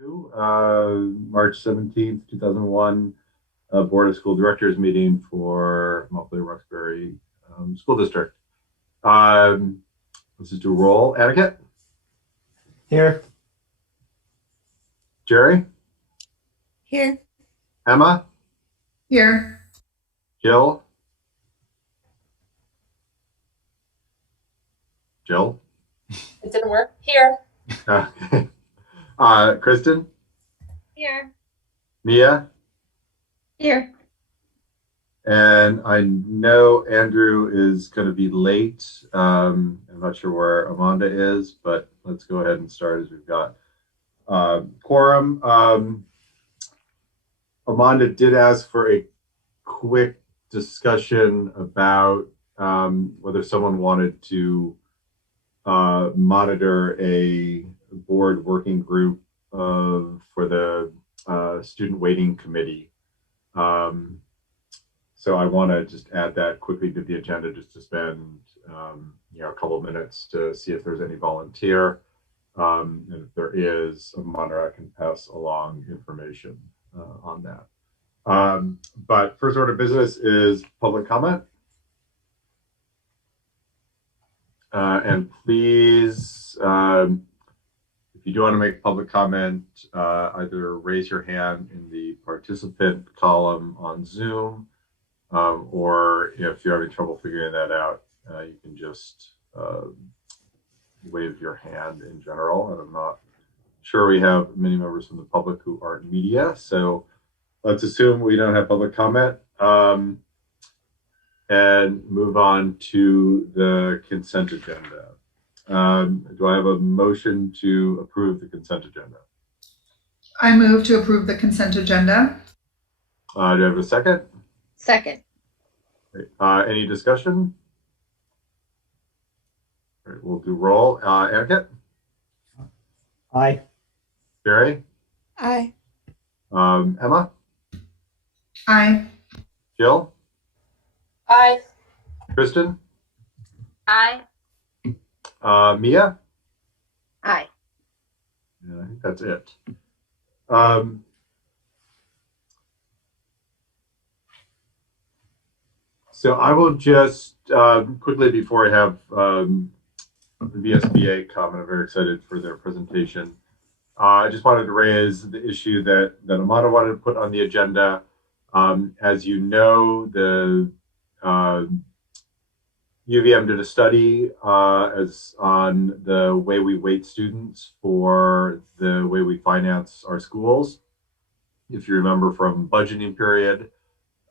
March 17th, 2001, Board of School Directors meeting for Montpelier-Roxbury School District. Let's just do a roll. Etiquette? Here. Jerry? Here. Emma? Here. Jill? Jill? It didn't work. Here. Okay. Kristen? Here. Mia? Here. And I know Andrew is going to be late. I'm not sure where Amanda is, but let's go ahead and start as we've got quorum. Amanda did ask for a quick discussion about whether someone wanted to monitor a board working group for the student waiting committee. So I want to just add that quickly to the agenda, just to spend a couple of minutes to see if there's any volunteer. And if there is, a monitor, I can pass along information on that. But first order of business is public comment. And please, if you do want to make public comment, either raise your hand in the participant column on Zoom, or if you're having trouble figuring that out, you can just wave your hand in general. And I'm not sure we have many members from the public who aren't media, so let's assume we don't have public comment. And move on to the consent agenda. Do I have a motion to approve the consent agenda? I move to approve the consent agenda. Do I have a second? Second. Great. Any discussion? All right, we'll do roll. Etiquette? Aye. Jerry? Aye. Emma? Aye. Jill? Aye. Kristen? Aye. Mia? Aye. Yeah, I think that's it. So I will just quickly, before I have the VSBA comment, I'm very excited for their presentation. I just wanted to raise the issue that Amanda wanted to put on the agenda. As you know, the UVM did a study on the way we weight students for the way we finance our schools. If you remember from budgeting period,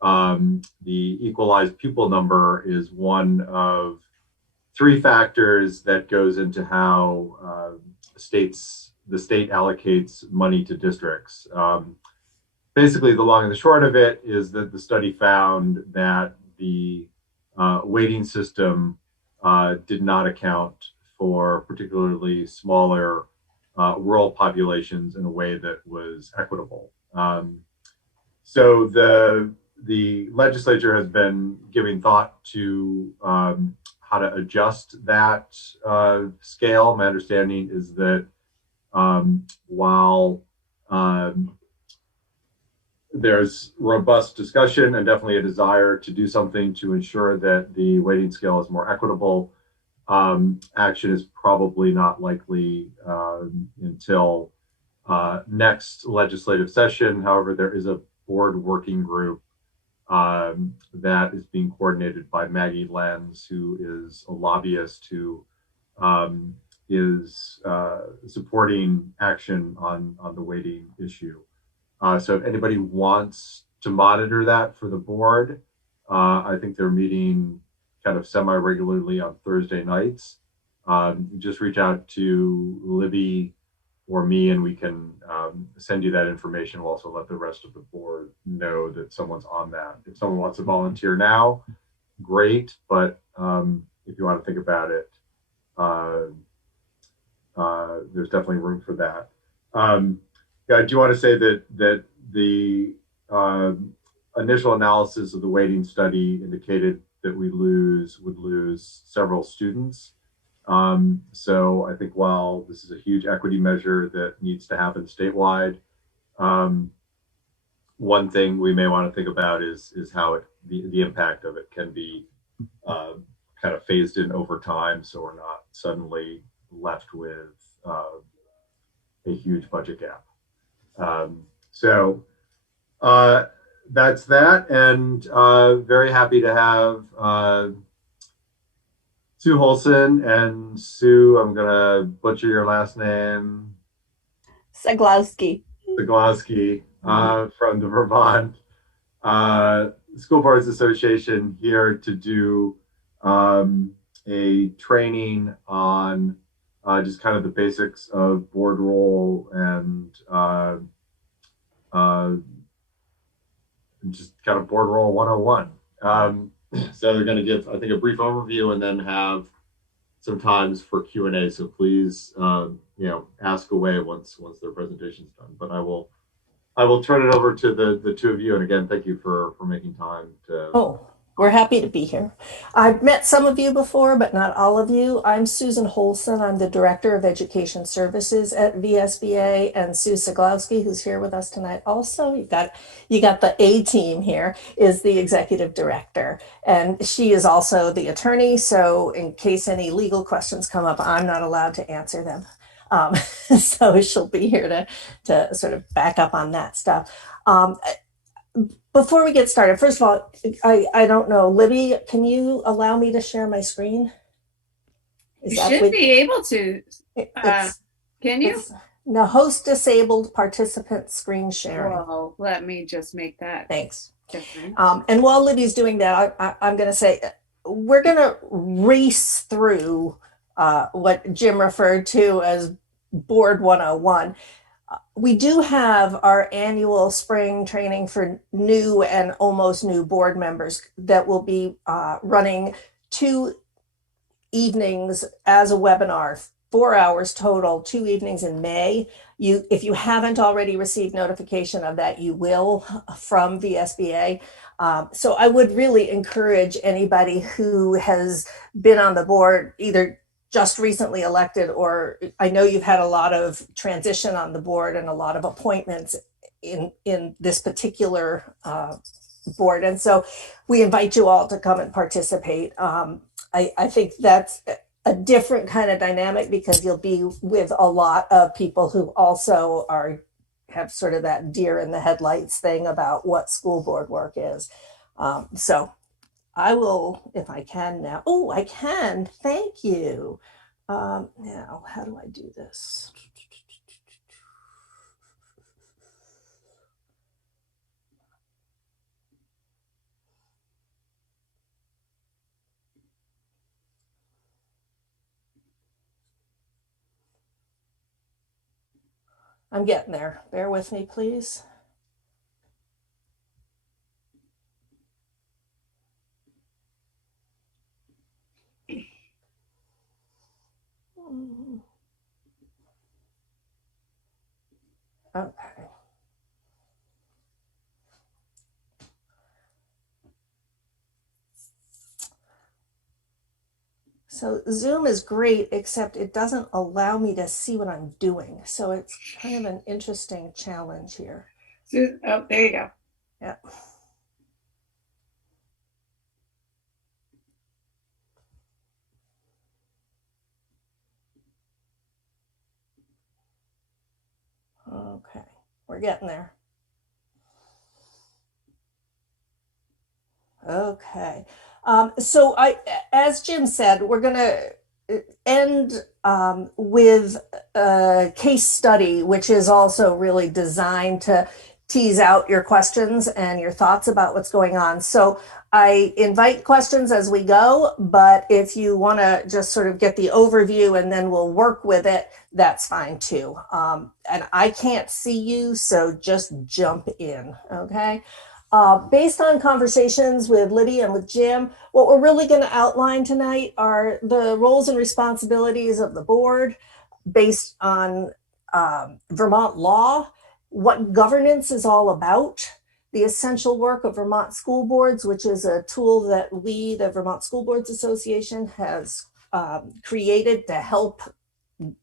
the equalized pupil number is one of three factors that goes into how the state allocates money to districts. Basically, the long and the short of it is that the study found that the weighting system did not account for particularly smaller rural populations in a way that was equitable. So the legislature has been giving thought to how to adjust that scale. My understanding is that while there's robust discussion and definitely a desire to do something to ensure that the weighting scale is more equitable, action is probably not likely until next legislative session. However, there is a board working group that is being coordinated by Maggie Lenz, who is a lobbyist who is supporting action on the weighting issue. So if anybody wants to monitor that for the board, I think they're meeting kind of semi-regularly on Thursday nights. Just reach out to Libby or me and we can send you that information. We'll also let the rest of the board know that someone's on that. If someone wants to volunteer now, great, but if you want to think about it, there's definitely room for that. I do want to say that the initial analysis of the weighting study indicated that we would lose several students So I think while this is a huge equity measure that needs to happen statewide, one thing we may want to think about is how the impact of it can be uh, kind of phased in over time, so we're not suddenly left with a huge budget gap. So that's that, and very happy to have Sue Holson and Sue. I'm gonna butcher your last name. Saglowski. Zaglowski from the Vermont School Boards Association here to do a training on just kind of the basics of board role and just kind of board role 101. So they're going to give, I think, a brief overview and then have some times for Q&A. So please, ask away once their presentation's done. But I will turn it over to the two of you. And again, thank you for making time to. Oh, we're happy to be here. I've met some of you before, but not all of you. I'm Susan Holson. I'm the Director of Education Services at VSBA, and Sue Saglowski, who's here with us tonight also. You got the A team here, is the Executive Director. And she is also the attorney. So in case any legal questions come up, I'm not allowed to answer them. So she'll be here to sort of back up on that stuff. Before we get started, first of all, I don't know, Libby, can you allow me to share my screen? You should be able to. Can you? No, host disabled participant screen sharing. Well, let me just make that. Thanks. Different. And while Libby's doing that, I'm going to say we're going to race through what Jim referred to as Board 101. We do have our annual spring training for new and almost new board members that will be running 2 evenings as a webinar, 4 hours total, 2 evenings in May. If you haven't already received notification of that, you will from VSBA. So I would really encourage anybody who has been on the board, either just recently elected, or I know you've had a lot of transition on the board and a lot of appointments in this particular board. And so we invite you all to come and participate. I think that's a different kind of dynamic because you'll be with a lot of people who also have sort of that deer in the headlights thing about what school board work is. So I will, if I can now. Oh, I can. Thank you. Now, how do I do this? I'm getting there. Bear with me, please. Okay. So Zoom is great, except it doesn't allow me to see what I'm doing. So it's kind of an interesting challenge here. Oh, there you go. Yeah. Okay, we're getting there. Okay. So as Jim said, we're going to end with a case study, which is also really designed to tease out your questions and your thoughts about what's going on. So I invite questions as we go, but if you want to just sort of get the overview and then we'll work with it, that's fine too. And I can't see you, so just jump in, okay? Based on conversations with Liddy and with Jim, what we're really going to outline tonight are the roles and responsibilities of the board based on Vermont law, what governance is all about, the essential work of Vermont school boards, which is a tool that we, the Vermont School Boards Association, has created to help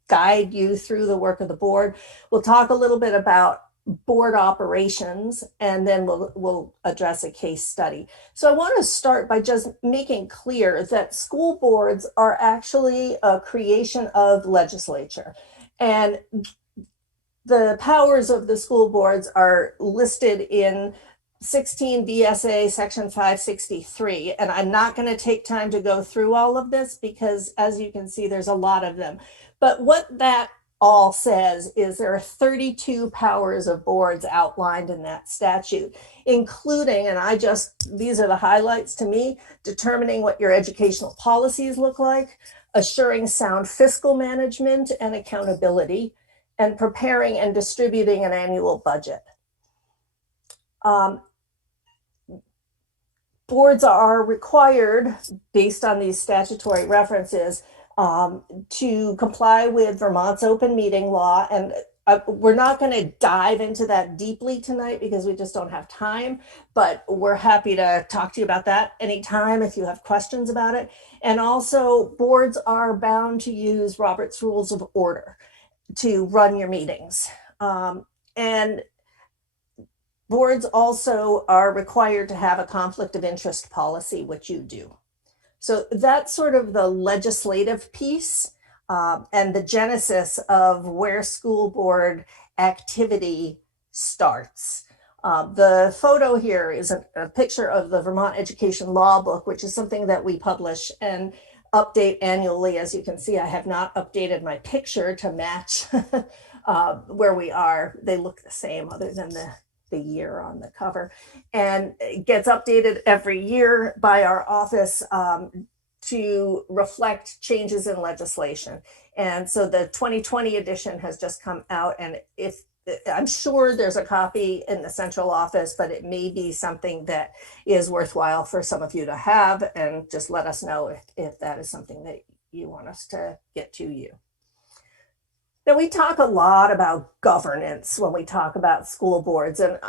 guide you through the work of the board. We'll talk a little bit about board operations, and then we'll address a case study. So I want to start by just making clear that school boards are actually a creation of legislature, and the powers of the school boards are listed in 16 V.S.A. section 563, and I'm not going to take time to go through all of this because, as you can see, there's a lot of them. But what that all says is there are 32 powers of boards outlined in that statute, including, and these are the highlights to me, determining what your educational policies look like, assuring sound fiscal management and accountability, and preparing and distributing an annual budget. Boards are required, based on these statutory references, to comply with Vermont's open meeting law. And we're not going to dive into that deeply tonight because we just don't have time, but we're happy to talk to you about that anytime if you have questions about it. And also, boards are bound to use Robert's Rules of Order to run your meetings. And boards also are required to have a conflict of interest policy, which you do. So that's sort of the legislative piece and the genesis of where school board activity starts. The photo here is a picture of the Vermont Education Law Book, which is something that we publish and update annually. As you can see, I have not updated my picture to match where we are. They look the same other than the year on the cover, and it gets updated every year by our office to reflect changes in legislation. And so the 2020 edition has just come out, and I'm sure there's a copy in the central office, but it may be something that is worthwhile for some of you to have, and just let us know if that is something that you want us to get to you. Now, we talk a lot about governance when we talk about school boards, and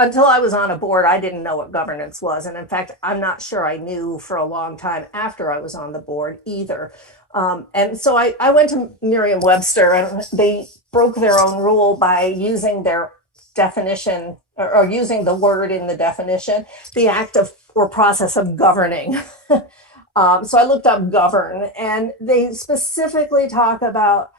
until I was on a board, I didn't know what governance was. And in fact, I'm not sure I knew for a long time after I was on the board either. And so I went to Merriam-Webster, and they broke their own rule by using their definition or using the word in the definition, the act of or process of governing. So I looked up govern, and they specifically talk about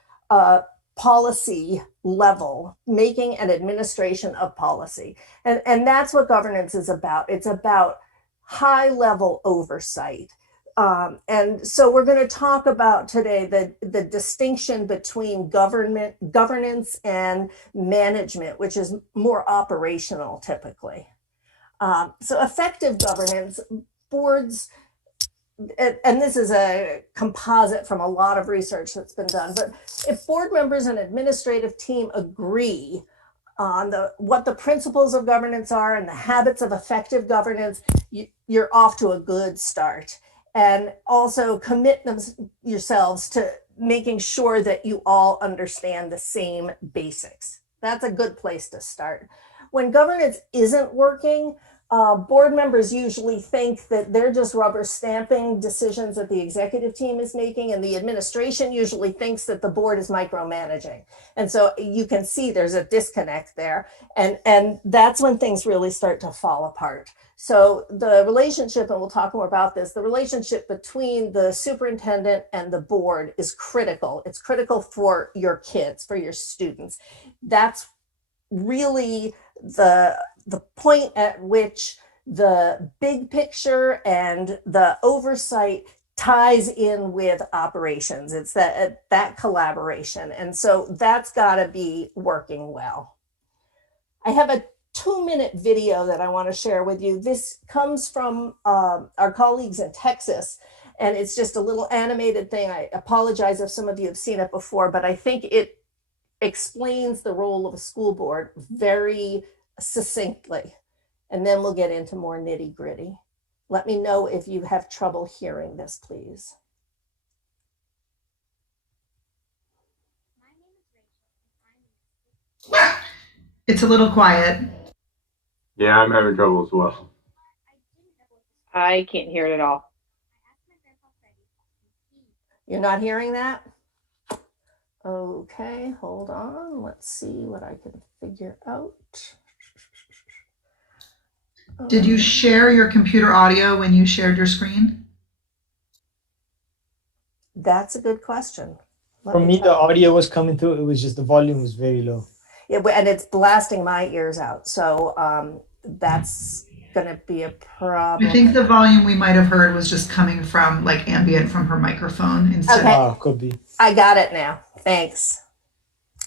policy level, making an administration of policy. And that's what governance is about. It's about high level oversight. And so we're going to talk about today the distinction between governance and management, which is more operational typically. So effective governance, boards, and this is a composite from a lot of research that's been done, but if board members and administrative team agree on what the principles of governance are and the habits of effective governance, you're off to a good start. And also commit yourselves to making sure that you all understand the same basics. That's a good place to start. When governance isn't working, board members usually think that they're just rubber stamping decisions that the executive team is making, and the administration usually thinks that the board is micromanaging. And so you can see there's a disconnect there, and that's when things really start to fall apart. So the relationship, and we'll talk more about this, the relationship between the superintendent and the board is critical. It's critical for your kids, for your students. That's really the point at which the big picture and the oversight ties in with operations. It's that collaboration. And so that's got to be working well. I have a 2-minute video that I want to share with you. This comes from our colleagues in Texas, and it's just a little animated thing. I apologize if some of you have seen it before, but I think it explains the role of a school board very succinctly. And then we'll get into more nitty gritty. Let me know if you have trouble hearing this, please. It's a little quiet. Yeah, I'm having trouble as well. I can't hear it at all. You're not hearing that? Okay, hold on. Let's see what I can figure out. Did you share your computer audio when you shared your screen? That's a good question. For me, the audio was coming through. It was just the volume was very low. Yeah, and it's blasting my ears out. So that's going to be a problem. I think the volume we might have heard was just coming from like ambient from her microphone instead. Okay. Could be. I got it now. Thanks.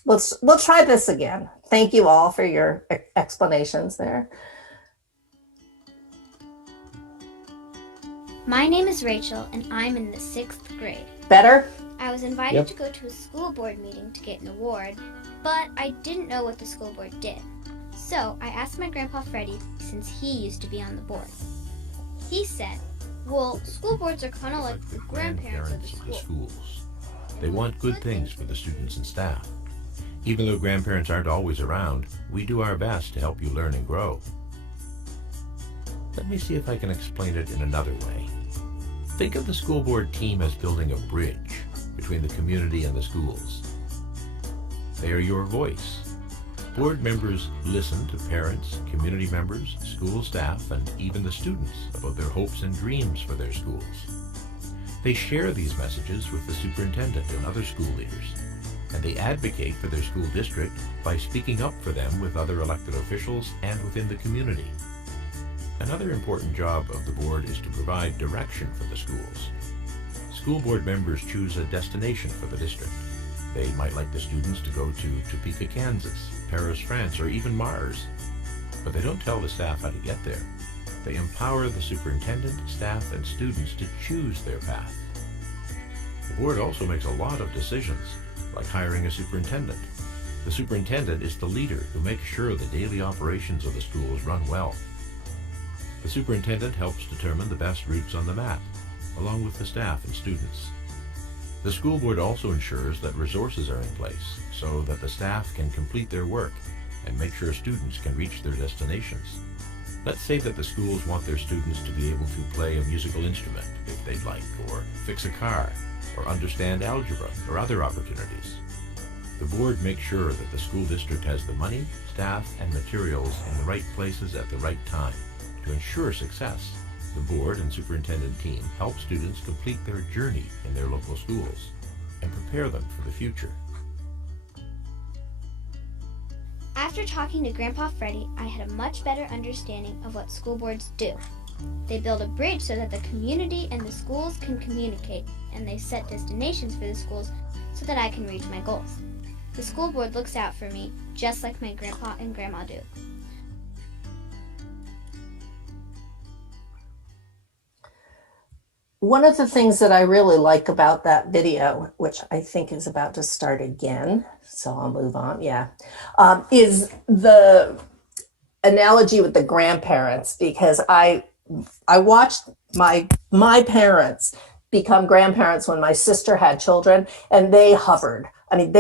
We'll try this again. Thank you all for your explanations there. My name is Rachel, and I'm in the 6th grade. Better? I was invited to go to a school board meeting to get an award, but I didn't know what the school board did. So I asked my grandpa Freddie, since he used to be on the board. He said, well, school boards are kind of like the grandparents of the schools. They want good things for the students and staff. Even though grandparents aren't always around, we do our best to help you learn and grow. Let me see if I can explain it in another way. Think of the school board team as building a bridge between the community and the schools. They are your voice. Board members listen to parents, community members, school staff, and even the students about their hopes and dreams for their schools. They share these messages with the superintendent and other school leaders, and they advocate for their school district by speaking up for them with other elected officials and within the community. Another important job of the board is to provide direction for the schools. School board members choose a destination for the district. They might like the students to go to Topeka, Kansas, Paris, France, or even Mars. But they don't tell the staff how to get there. They empower the superintendent, staff, and students to choose their path. The board also makes a lot of decisions, like hiring a superintendent. The superintendent is the leader who makes sure the daily operations of the schools run well. The superintendent helps determine the best routes on the map, along with the staff and students. The school board also ensures that resources are in place so that the staff can complete their work and make sure students can reach their destinations. Let's say that the schools want their students to be able to play a musical instrument if they'd like, or fix a car, or understand algebra or other opportunities. The board makes sure that the school district has the money, staff, and materials in the right places at the right time. To ensure success, the board and superintendent team help students complete their journey in their local schools and prepare them for the future. After talking to Grandpa Freddie, I had a much better understanding of what school boards do. They build a bridge so that the community and the schools can communicate, and they set destinations for the schools so that I can reach my goals. The school board looks out for me, just like my grandpa and grandma do. One of the things that I really like about that video, which I think is about to start again, so I'll move on, is the analogy with the grandparents, because I watched my parents become grandparents when my sister had children, and they hovered. I mean,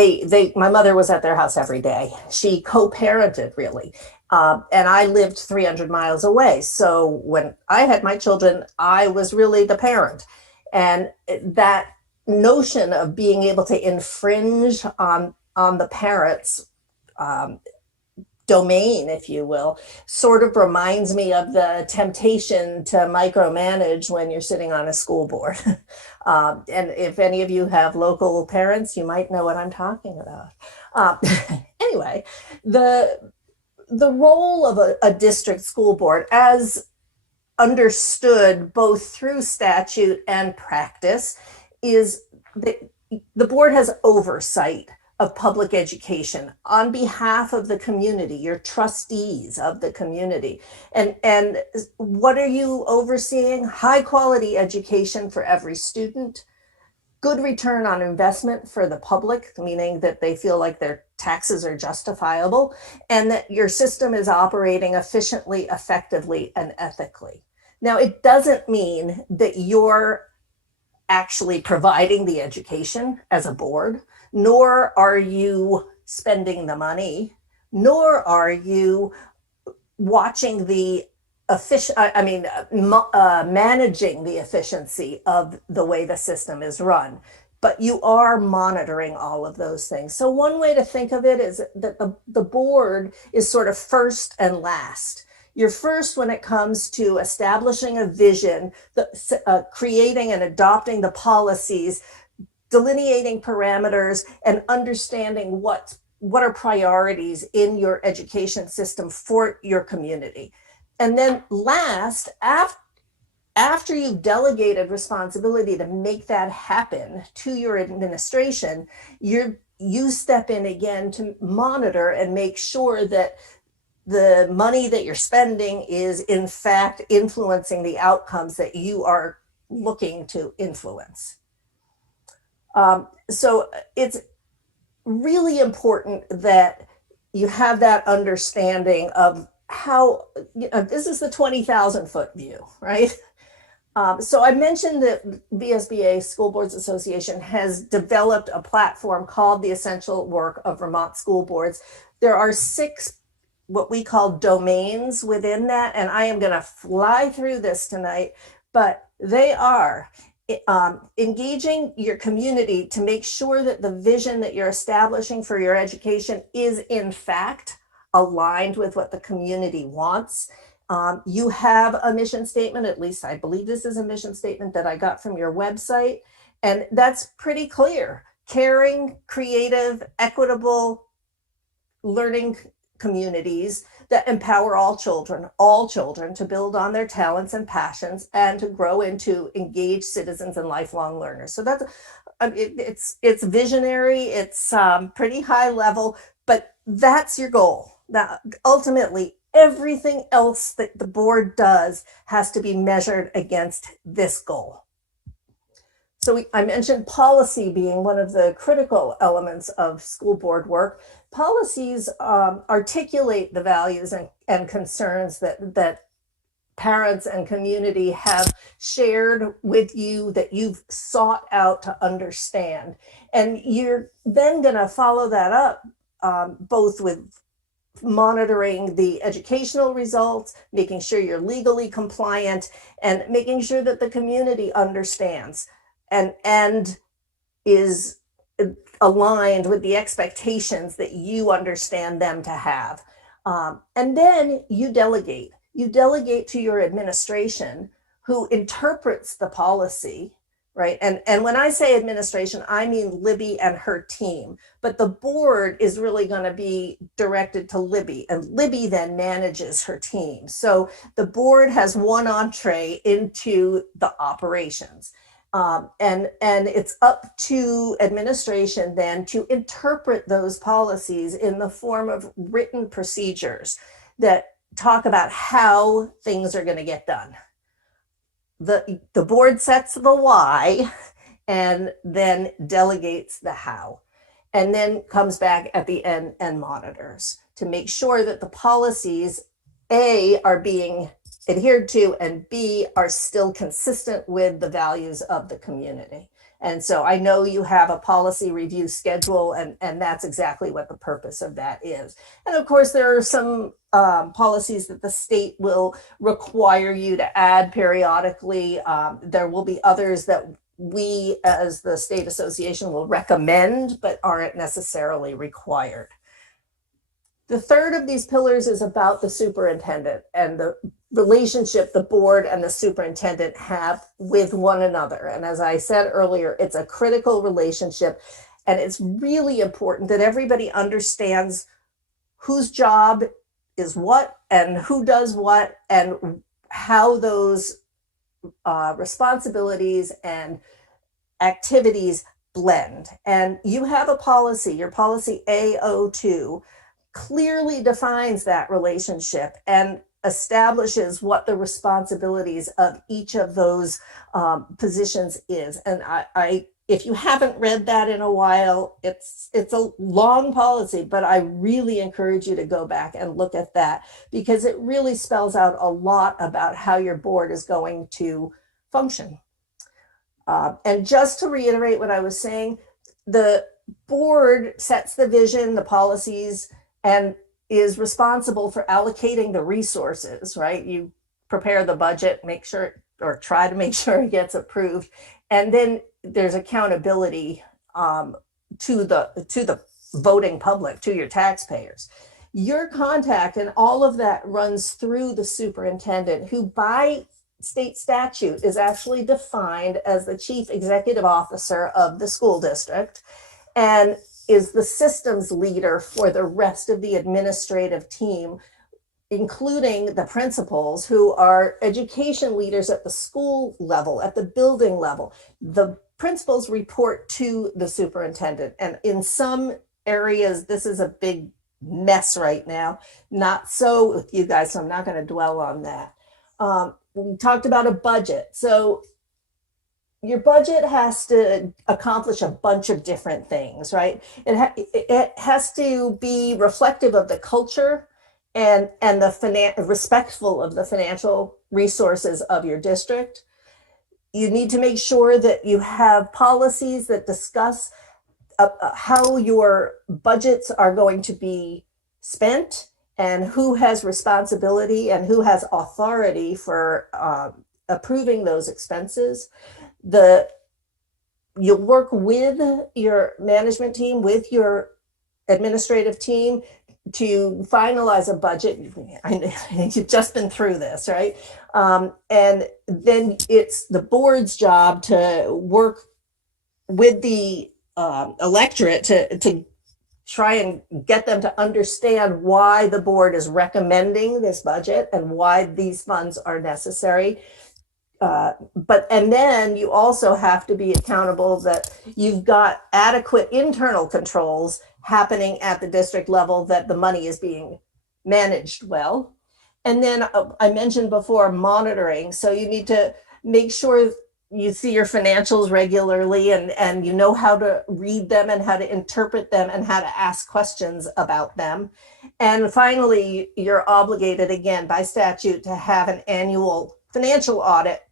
my mother was at their house every day. She co-parented, really. And I lived 300 miles away. So when I had my children, I was really the parent. And that notion of being able to infringe on the parent's domain, if you will, sort of reminds me of the temptation to micromanage when you're sitting on a school board. And if any of you have local parents, you might know what I'm talking about. Anyway, the role of a district school board, as understood both through statute and practice, is the board has oversight of public education on behalf of the community, your trustees of the community. And what are you overseeing? High quality education for every student, good return on investment for the public, meaning that they feel like their taxes are justifiable, and that your system is operating efficiently, effectively, and ethically. Now, it doesn't mean that you're actually providing the education as a board, nor are you spending the money, nor are you watching the managing the efficiency of the way the system is run. but you are monitoring all of those things. So one way to think of it is that the board is sort of first and last. You're first when it comes to establishing a vision, creating and adopting the policies, delineating parameters, and understanding what are priorities in your education system for your community. And then last, after you've delegated responsibility to make that happen to your administration, you step in again to monitor and make sure that the money that you're spending is in fact influencing the outcomes that you are looking to influence. So it's really important that you have that understanding of how, this is the 20,000 foot view, right? So I mentioned that VSBA, School Boards Association, has developed a platform called the Essential Work of Vermont School Boards. There are 6 what we call domains within that, and I am going to fly through this tonight, but they are engaging your community to make sure that the vision that you're establishing for your education is in fact aligned with what the community wants. You have a mission statement, at least I believe this is a mission statement that I got from your website, and that's pretty clear. Caring, creative, equitable learning communities that empower all children to build on their talents and passions and to grow into engaged citizens and lifelong learners. So that's, it's visionary, it's pretty high level, but that's your goal. Now, ultimately, everything else that the board does has to be measured against this goal. So I mentioned policy being one of the critical elements of school board work. Policies articulate the values and concerns that parents and community have shared with you, that you've sought out to understand. And you're then going to follow that up both with monitoring the educational results, making sure you're legally compliant, and making sure that the community understands and is aligned with the expectations that you understand them to have. And then you delegate. You delegate to your administration, who interprets the policy, right? And when I say administration, I mean Libby and her team. But the board is really going to be directed to Libby, and Libby then manages her team. So the board has one entree into the operations. And it's up to administration then to interpret those policies in the form of written procedures that talk about how things are going to get done. The board sets the why and then delegates the how, and then comes back at the end and monitors to make sure that the policies, A, are being adhered to, and B, are still consistent with the values of the community. And so I know you have a policy review schedule, and that's exactly what the purpose of that is. And of course, there are some policies that the state will require you to add periodically. There will be others that we as the state association will recommend, but aren't necessarily required. The third of these pillars is about the superintendent and the relationship the board and the superintendent have with one another. And as I said earlier, it's a critical relationship, and it's really important that everybody understands whose job is what and who does what, and how those responsibilities and activities blend. And you have a policy, your policy A02 clearly defines that relationship and establishes what the responsibilities of each of those positions is. And I if you haven't read that in a while, it's a long policy, but I really encourage you to go back and look at that, because it really spells out a lot about how your board is going to function. And just to reiterate what I was saying, the board sets the vision, the policies, and is responsible for allocating the resources, right? You prepare the budget, make sure, or try to make sure it gets approved. And then there's accountability to the voting public, to your taxpayers. Your contact and all of that runs through the superintendent, who by state statute is actually defined as the chief executive officer of the school district and is the systems leader for the rest of the administrative team, including the principals, who are education leaders at the school level, at the building level. The principals report to the superintendent, and in some areas this is a big mess right now. Not so with you guys, so I'm not going to dwell on that. We talked about a budget. So your budget has to accomplish a bunch of different things, right? It has to be reflective of the culture and respectful of the financial resources of your district. You need to make sure that you have policies that discuss how your budgets are going to be spent and who has responsibility and who has authority for approving those expenses. You'll work with your management team, with your administrative team, to finalize a budget. You've just been through this, right? And then it's the board's job to work with the electorate to try and get them to understand why the board is recommending this budget and why these funds are necessary. And then you also have to be accountable that you've got adequate internal controls happening at the district level, that the money is being managed well. And then I mentioned before monitoring. So you need to make sure you see your financials regularly and you know how to read them and how to interpret them and how to ask questions about them. And finally, you're obligated again by statute to have an annual financial audit.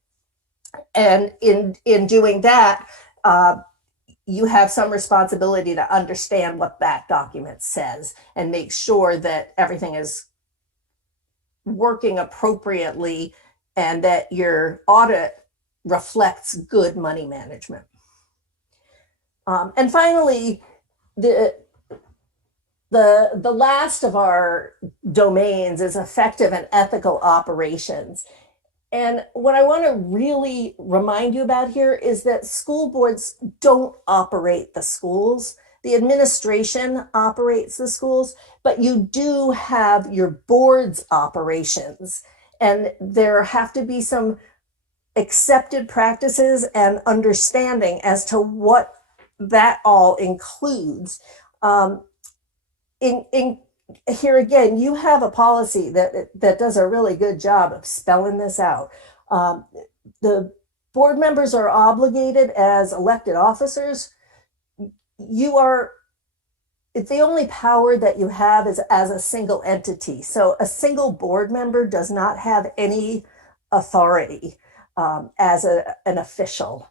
And in doing that, you have some responsibility to understand what that document says and make sure that everything is working appropriately and that your audit reflects good money management. And finally, the last of our domains is effective and ethical operations. And what I want to really remind you about here is that school boards don't operate the schools. The administration operates the schools, but you do have your board's operations. And there have to be some accepted practices and understanding as to what that all includes. Here again, you have a policy that does a really good job of spelling this out. The board members are obligated as elected officers. It's the only power that you have is as a single entity. So a single board member does not have any authority as an official.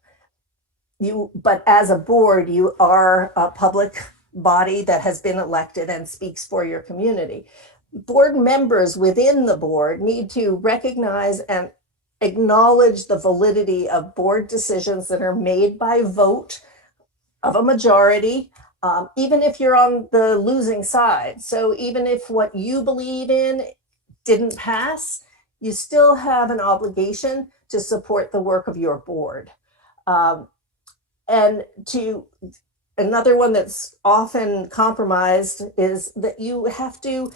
But as a board, you are a public body that has been elected and speaks for your community. Board members within the board need to recognize and acknowledge the validity of board decisions that are made by vote of a majority, even if you're on the losing side. So even if what you believe in didn't pass, you still have an obligation to support the work of your board. Another one that's often compromised is that you have to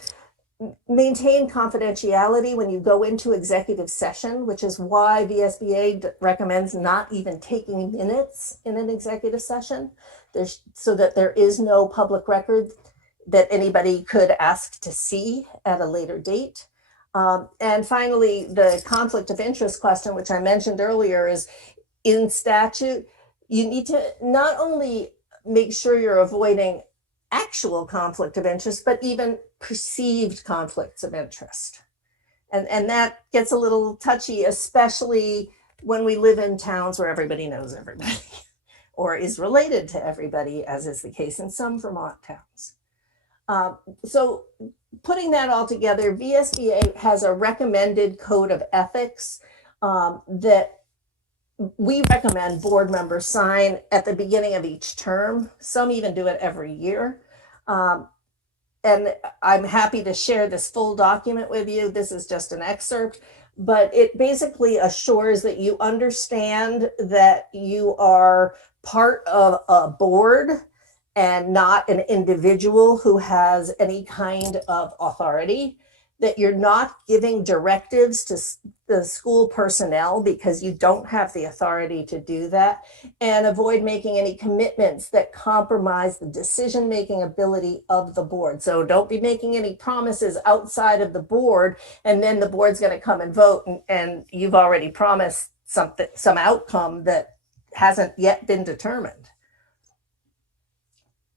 maintain confidentiality when you go into executive session, which is why VSBA recommends not even taking minutes in an executive session, so that there is no public record that anybody could ask to see at a later date. And finally, the conflict of interest question, which I mentioned earlier, is in statute. You need to not only make sure you're avoiding actual conflict of interest, but even perceived conflicts of interest. And that gets a little touchy, especially when we live in towns where everybody knows everybody or is related to everybody, as is the case in some Vermont towns. So putting that all together, VSBA has a recommended code of ethics that we recommend board members sign at the beginning of each term. Some even do it every year. And I'm happy to share this full document with you. This is just an excerpt, but it basically assures that you understand that you are part of a board and not an individual who has any kind of authority, that you're not giving directives to the school personnel because you don't have the authority to do that, and avoid making any commitments that compromise the decision-making ability of the board. So don't be making any promises outside of the board, and then the board's going to come and vote, and you've already promised something, some outcome that hasn't yet been determined.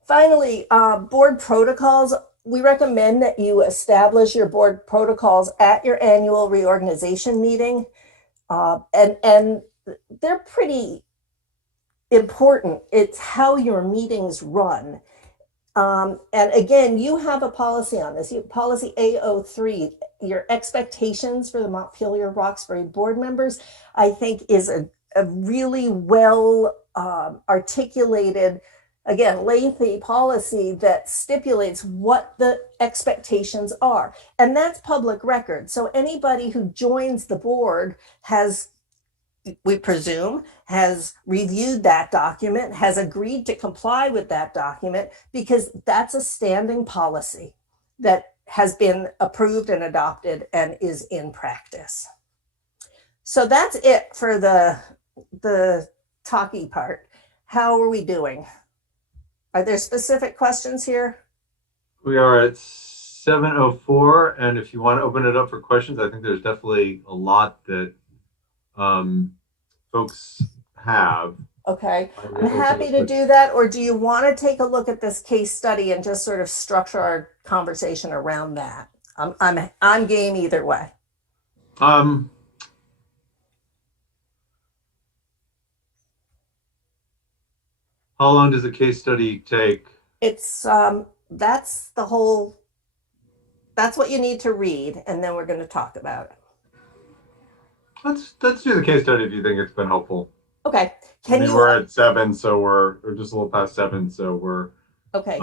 Finally, board protocols. We recommend that you establish your board protocols at your annual reorganization meeting. And they're pretty important. It's how your meetings run. And again, you have a policy on this. Policy A03, your expectations for the Montpelier-Roxbury board members, I think is a really well articulated, again, lengthy policy that stipulates what the expectations are. And that's public record. So anybody who joins the board has, we presume, has reviewed that document, has agreed to comply with that document, because that's a standing policy that has been approved and adopted and is in practice. So that's it for the talky part. How are we doing? Are there specific questions here? We are at 7:04, and if you want to open it up for questions, I think there's definitely a lot that folks have. Okay, I'm happy to do that. Or do you want to take a look at this case study and just sort of structure our conversation around that? I'm game either way. How long does a case study take? It's that's what you need to read, and then we're going to talk about it. Let's do the case study if you think it's been helpful. Okay. We're at 7, so we're just a little past 7, so we're okay.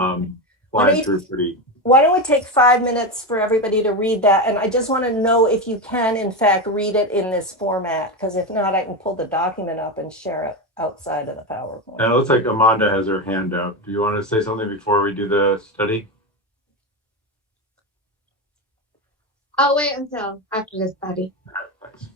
Flying through pretty. Why don't we take 5 minutes for everybody to read that? And I just want to know if you can, in fact, read it in this format, because if not, I can pull the document up and share it outside of the PowerPoint. And it looks like Amanda has her hand up. Do you want to say something before we do the study? I'll wait until after the study. Thanks.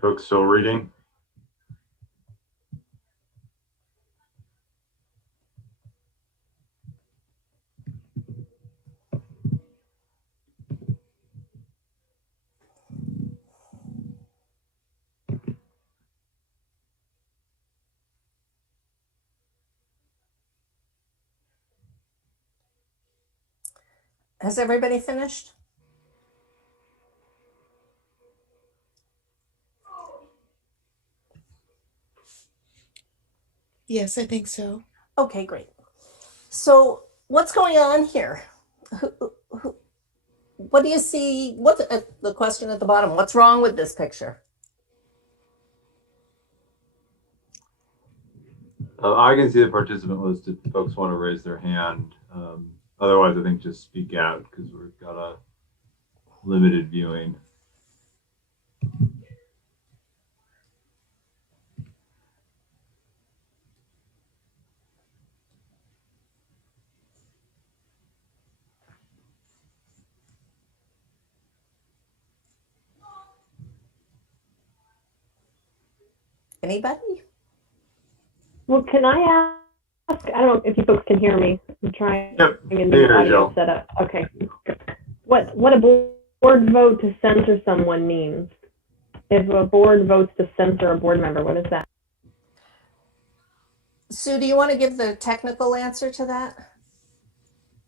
Folks still reading? Has everybody finished? Yes, I think so. Okay, great. So what's going on here? What do you see? What's the question at the bottom? What's wrong with this picture? I can see the participant list if folks want to raise their hand. Otherwise, I think just speak out because we've got a limited viewing. Anybody? Well, can I ask? I don't know if you folks can hear me. I'm trying Yep. a new audio setup. Okay. What a board vote to censor someone means? If a board votes to censor a board member, what is that? Sue, do you want to give the technical answer to that?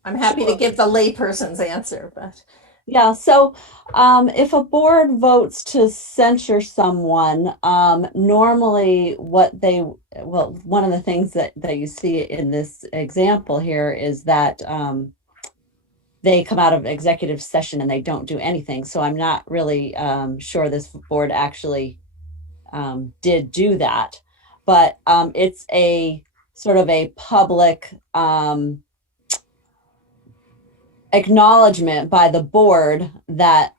I'm happy to give the layperson's answer, but yeah. So if a board votes to censure someone, normally one of the things that you see in this example here is that they come out of executive session and they don't do anything. So I'm not really sure this board actually did do that, but it's a sort of a public acknowledgement by the board that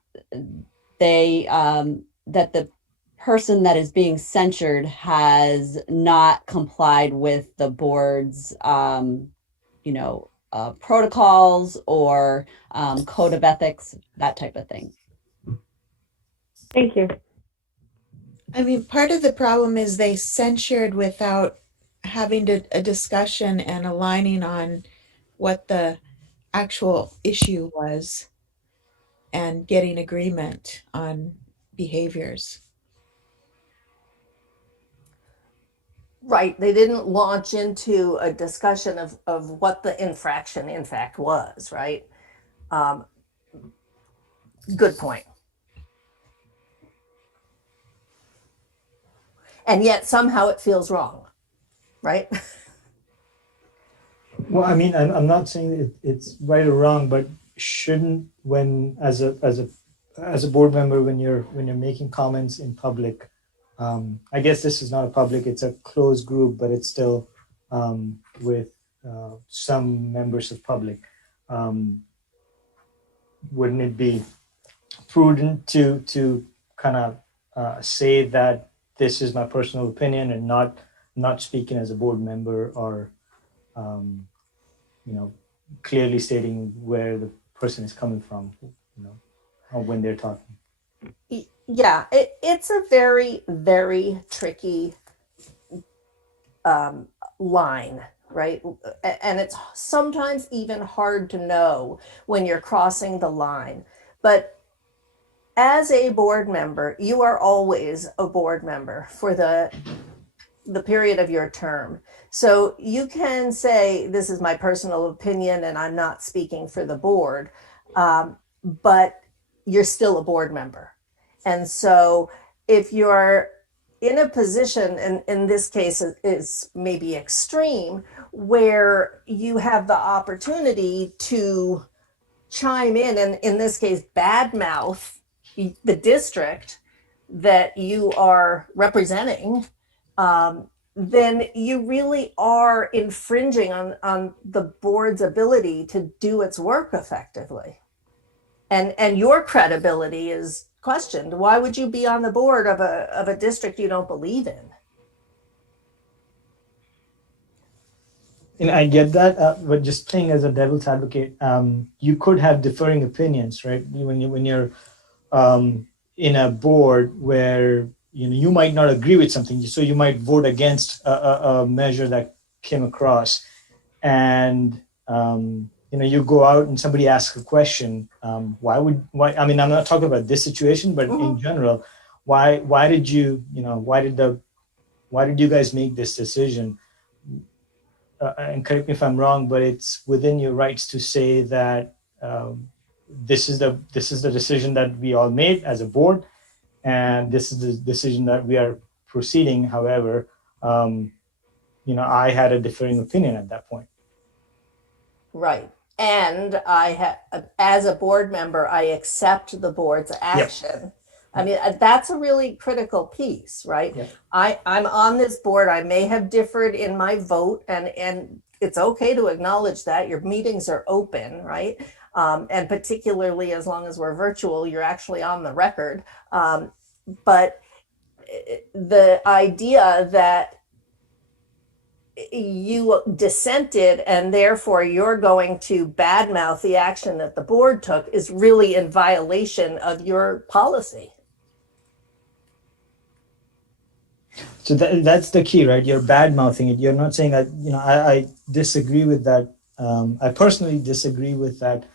that the person that is being censured has not complied with the board's protocols or code of ethics, that type of thing. Thank you. I mean, part of the problem is they censured without having a discussion and aligning on what the actual issue was and getting agreement on behaviors. Right. They didn't launch into a discussion of what the infraction in fact was, right? Good point. And yet somehow it feels wrong, right? Well, I mean, I'm not saying it's right or wrong, but shouldn't, when as a board member, when you're making comments in public, I guess this is not a public, it's a closed group, but it's still with some members of public. Wouldn't it be prudent to kind of say that this is my personal opinion and not speaking as a board member, or clearly stating where the person is coming from, or when they're talking? Yeah, it's a very, very tricky line, right? And it's sometimes even hard to know when you're crossing the line. But as a board member, you are always a board member for the period of your term. So you can say, this is my personal opinion and I'm not speaking for the board, but you're still a board member. And so if you're in a position, and in this case is maybe extreme, where you have the opportunity to chime in, and in this case, badmouth the district that you are representing, then you really are infringing on the board's ability to do its work effectively. And your credibility is questioned. Why would you be on the board of a district you don't believe in? And I get that, but just playing as a devil's advocate, you could have differing opinions, right? When you're in a board where you might not agree with something, so you might vote against a measure that came across, and you go out and somebody asks a question. Why? I mean, I'm not talking about this situation, but in general, why did why did you guys make this decision? And correct me if I'm wrong, but it's within your rights to say that this is the decision that we all made as a board, and this is the decision that we are proceeding. However, I had a differing opinion at that point. Right. And as a board member, I accept the board's action. Yep. I mean, that's a really critical piece, right? Yep. I'm on this board. I may have differed in my vote, and it's okay to acknowledge that. Your meetings are open, right? And particularly as long as we're virtual, you're actually on the record. But the idea that you dissented and therefore you're going to badmouth the action that the board took is really in violation of your policy. So that's the key, right? You're bad-mouthing it. You're not saying that, I disagree with that. I personally disagree with that,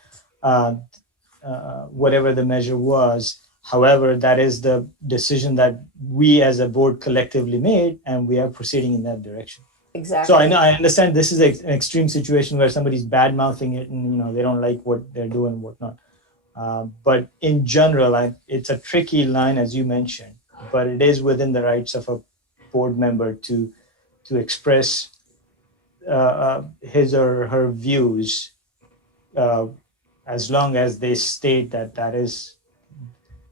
whatever the measure was. However, that is the decision that we as a board collectively made, and we are proceeding in that direction. Exactly. So I understand this is an extreme situation where somebody's bad-mouthing it and, they don't like what they're doing and whatnot. But in general, it's a tricky line, as you mentioned, but it is within the rights of a board member to express his or her views, as long as they state that is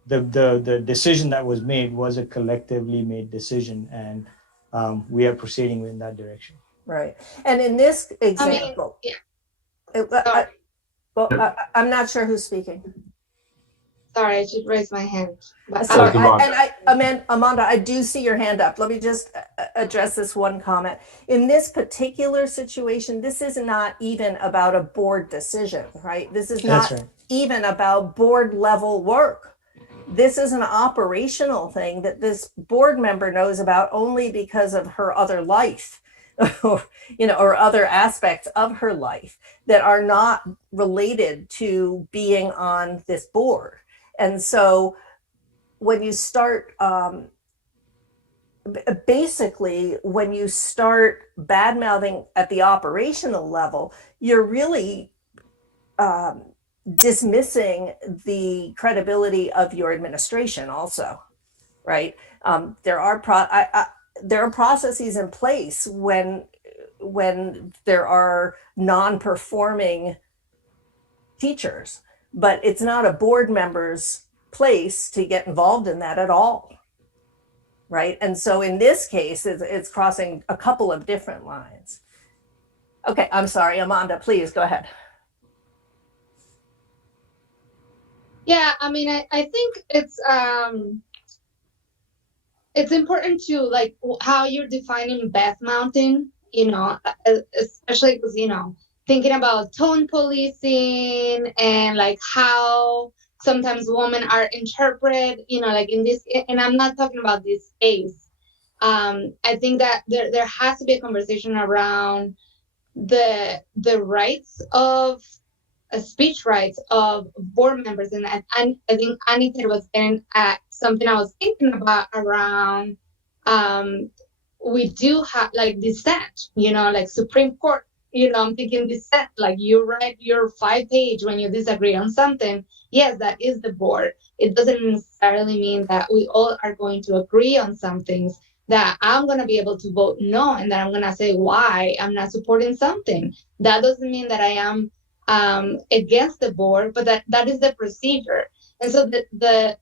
the decision that was made was a collectively made decision, and we are proceeding in that direction. Right. And in this example, I'm not sure who's speaking. Sorry, I should raise my hand. Sorry, Amanda, I do see your hand up. Let me just address this one comment. In this particular situation, this is not even about a board decision, right? This is not even about board level work. This is an operational thing that this board member knows about only because of her other life, or other aspects of her life that are not related to being on this board. And so when you start, basically, when you start bad-mouthing at the operational level, you're really dismissing the credibility of your administration also, right? There are processes in place when there are non-performing teachers, but it's not a board member's place to get involved in that at all, right? And so in this case, it's crossing a couple of different lines. Okay, I'm sorry, Amanda, please go ahead. Yeah, I mean, I think it's important to like how you're defining bad-mouthing, especially because, thinking about tone policing and like how sometimes women are interpreted, like in this, and I'm not talking about this case. I think that there has to be a conversation around the rights of speech rights of board members, and I think Anita was getting at something I was thinking about around. We do have like dissent, like Supreme Court. I'm thinking dissent, like you write your 5-page when you disagree on something. Yes, that is the board. It doesn't necessarily mean that we all are going to agree on some things. That I'm going to be able to vote no, and that I'm going to say why I'm not supporting something. That doesn't mean that I am against the board, but that is the procedure. And so the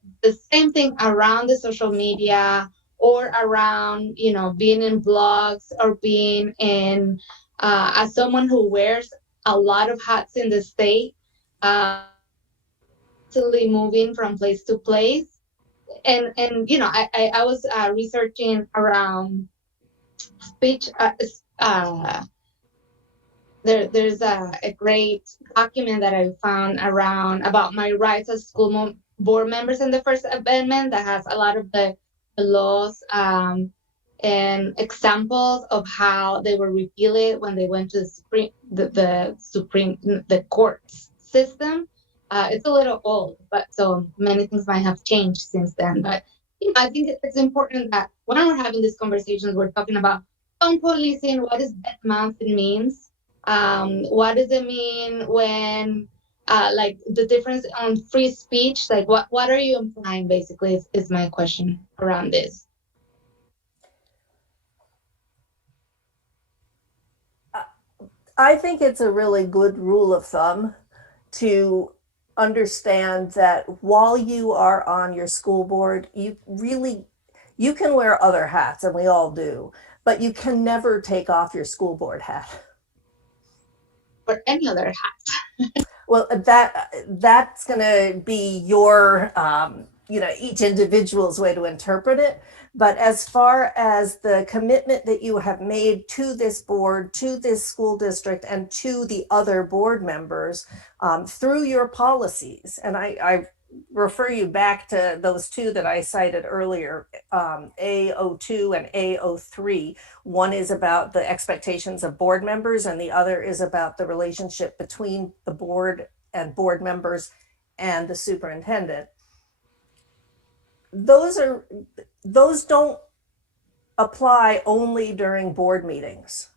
same thing around the social media or around, being in blogs or being in, as someone who wears a lot of hats in the state, constantly moving from place to place. And I was researching around speech, There's a great document that I found around about my rights as school board members in the First Amendment that has a lot of the the laws and examples of how they were repealed when they went to the courts system. It's a little old, but so many things might have changed since then. But I think it's important that when we're having these conversations, we're talking about tone policing, what does Beth Mountain means? What does it mean when like the difference on free speech? Like what are you implying basically is my question around this. I think it's a really good rule of thumb to understand that while you are on your school board, you can wear other hats, and we all do, but you can never take off your school board hat. Or any other hat. Well, that's going to be your, each individual's way to interpret it. But as far as the commitment that you have made to this board, to this school district, and to the other board members through your policies, and I refer you back to those two that I cited earlier, A02 and A03. One is about the expectations of board members, and the other is about the relationship between the board and board members and the superintendent. Those don't apply only during board meetings.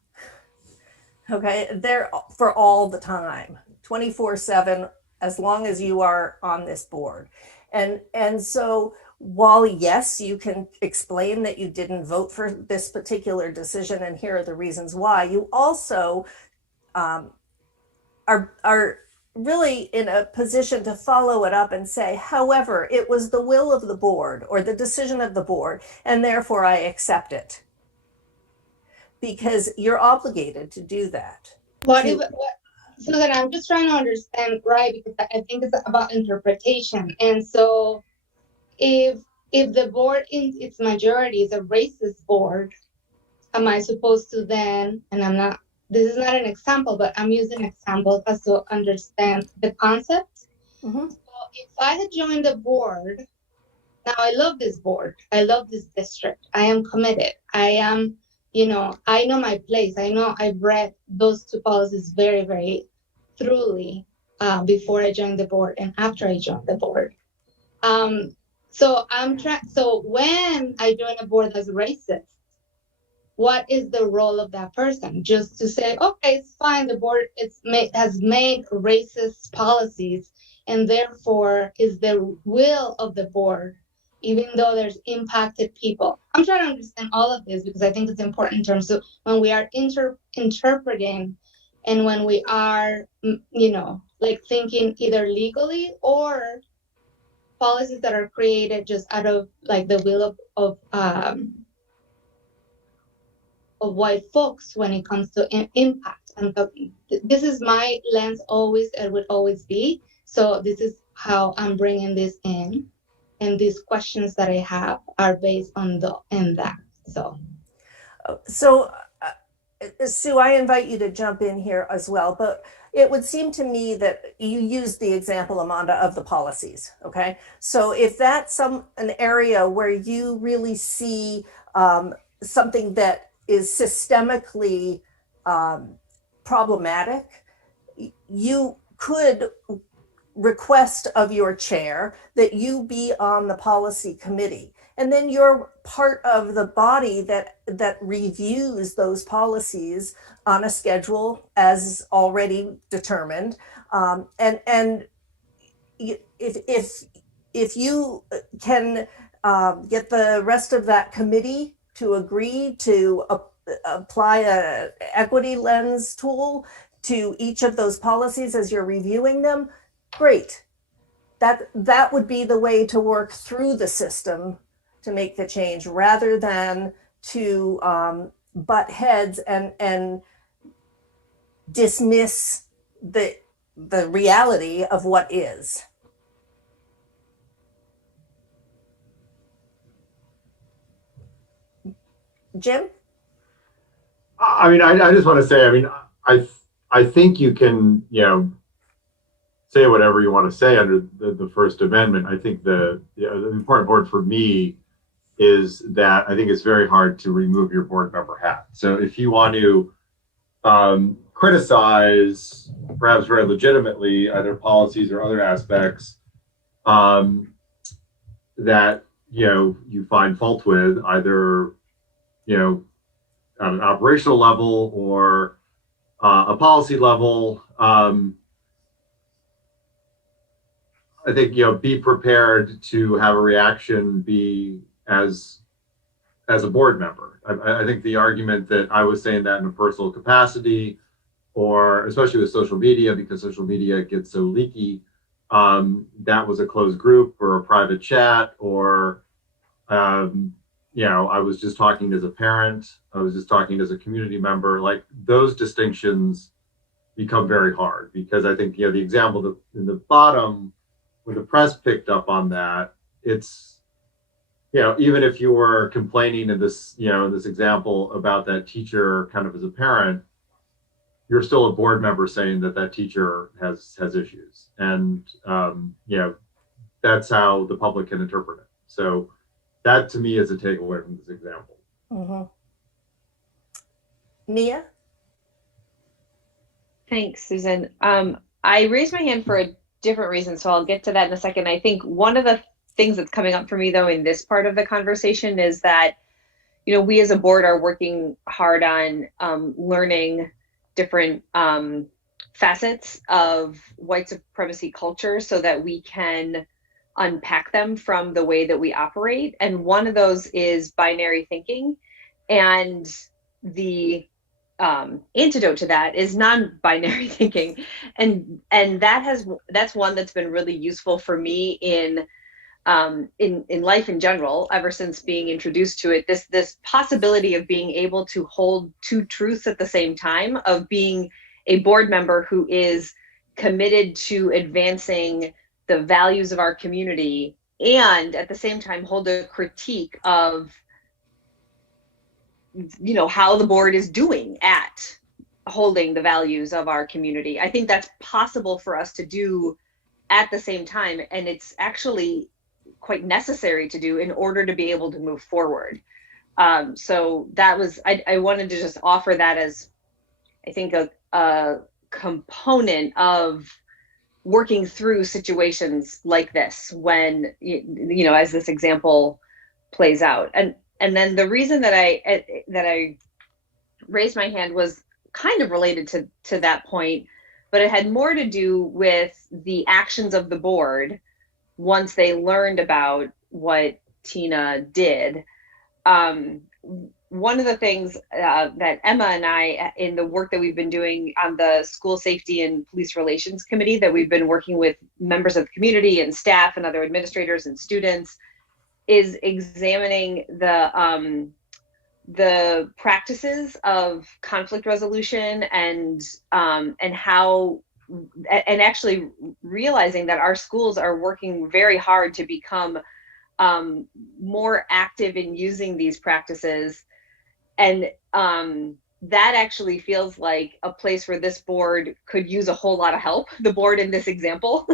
Okay, they're for all the time, 24/7, as long as you are on this board. And so while yes, you can explain that you didn't vote for this particular decision and here are the reasons why, you also are really in a position to follow it up and say, however, it was the will of the board or the decision of the board, and therefore I accept it. Because you're obligated to do that. So then I'm just trying to understand, right? Because I think it's about interpretation. And so if the board in its majority is a racist board, am I supposed to then, and this is not an example, but I'm using examples as to understand the concept. Mm-hmm. So if I had joined the board, now I love this board. I love this district. I am committed. I am, I know my place. I know I've read those two policies very, very thoroughly before I joined the board and after I joined the board. So when I join a board that's racist, what is the role of that person? Just to say, okay, it's fine. The board has made racist policies, and therefore is the will of the board, even though there's impacted people. I'm trying to understand all of this because I think it's important in terms of when we are interpreting and when we are, thinking either legally or policies that are created just out of the will of white folks when it comes to impact. And this is my lens always, and would always be. So this is how I'm bringing this in. And these questions that I have are based on that. So Sue, I invite you to jump in here as well, but it would seem to me that you used the example, Amanda, of the policies, okay? So if that's an area where you really see something that is systemically problematic, you could request of your chair that you be on the policy committee. And then you're part of the body that reviews those policies on a schedule as already determined. And if you can get the rest of that committee to agree to apply a equity lens tool to each of those policies as you're reviewing them, great. That would be the way to work through the system to make the change, rather than to butt heads and dismiss the reality of what is. Jim? I mean, I just want to say, I mean, I think you can, say whatever you want to say under the First Amendment. I think the important part for me is that I think it's very hard to remove your board member hat. So if you want to criticize, perhaps very legitimately, either policies or other aspects that you find fault with, either at an operational level or a policy level, I think be prepared to have a reaction be as a board member. I think the argument that I was saying that in a personal capacity, or especially with social media, because social media gets so leaky, that was a closed group or a private chat, or I was just talking as a parent, I was just talking as a community member. Like, those distinctions become very hard, because I think the example in the bottom, when the press picked up on that, it's even if you were complaining in this in this example about that teacher kind of as a parent, you're still a board member saying that teacher has issues, and that's how the public can interpret it. So that, to me, is a takeaway from this example. Mia? Thanks, Susan. I raised my hand for a different reason, so I'll get to that in a second. I think one of the things that's coming up for me, though, in this part of the conversation is that, we as a board are working hard on learning different facets of white supremacy culture so that we can unpack them from the way that we operate. And one of those is binary thinking. And the antidote to that is non-binary thinking. And that's one that's been really useful for me in life in general, ever since being introduced to it, this possibility of being able to hold two truths at the same time, of being a board member who is committed to advancing the values of our community, and at the same time hold a critique of how the board is doing at holding the values of our community. I think that's possible for us to do at the same time, and it's actually quite necessary to do in order to be able to move forward. So that was, I wanted to just offer that as, I think, a component of working through situations like this, when, as this example plays out. And then the reason that I raised my hand was kind of related to that point, but it had more to do with the actions of the board once they learned about what Tina did. One of the things that Emma and I, in the work that we've been doing on the School Safety and Police Relations Committee, that we've been working with members of the community and staff and other administrators and students, is examining the practices of conflict resolution and how, and actually realizing that our schools are working very hard to become more active in using these practices. And that actually feels like a place where this board could use a whole lot of help. The board in this example,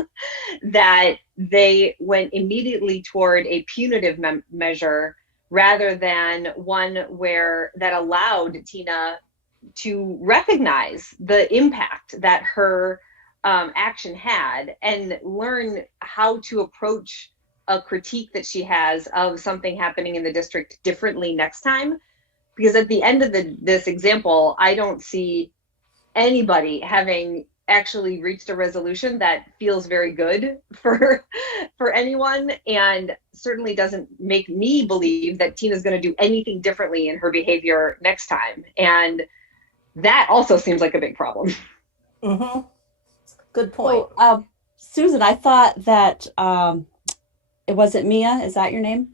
that they went immediately toward a punitive measure rather than one that allowed Tina to recognize the impact that her action had, and learn how to approach a critique that she has of something happening in the district differently next time. Because at the end of this example, I don't see anybody having actually reached a resolution that feels very good for anyone, and certainly doesn't make me believe that Tina's going to do anything differently in her behavior next time. And that also seems like a big problem. Mm-hmm. Good point. So, Susan, I thought that it wasn't Mia. Is that your name?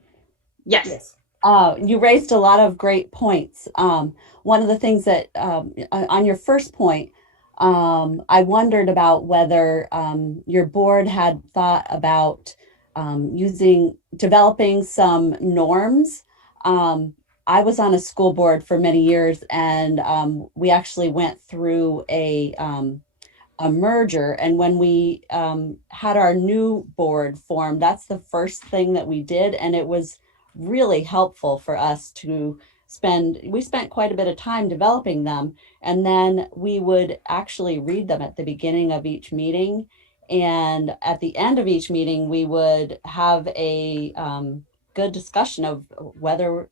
Yes. You raised a lot of great points. One of the things that on your first point, I wondered about whether your board had thought about developing some norms. I was on a school board for many years, and we actually went through a merger. And when we had our new board formed, that's the first thing that we did. And it was really helpful for us to we spent quite a bit of time developing them, and then we would actually read them at the beginning of each meeting, and at the end of each meeting we would have a good discussion of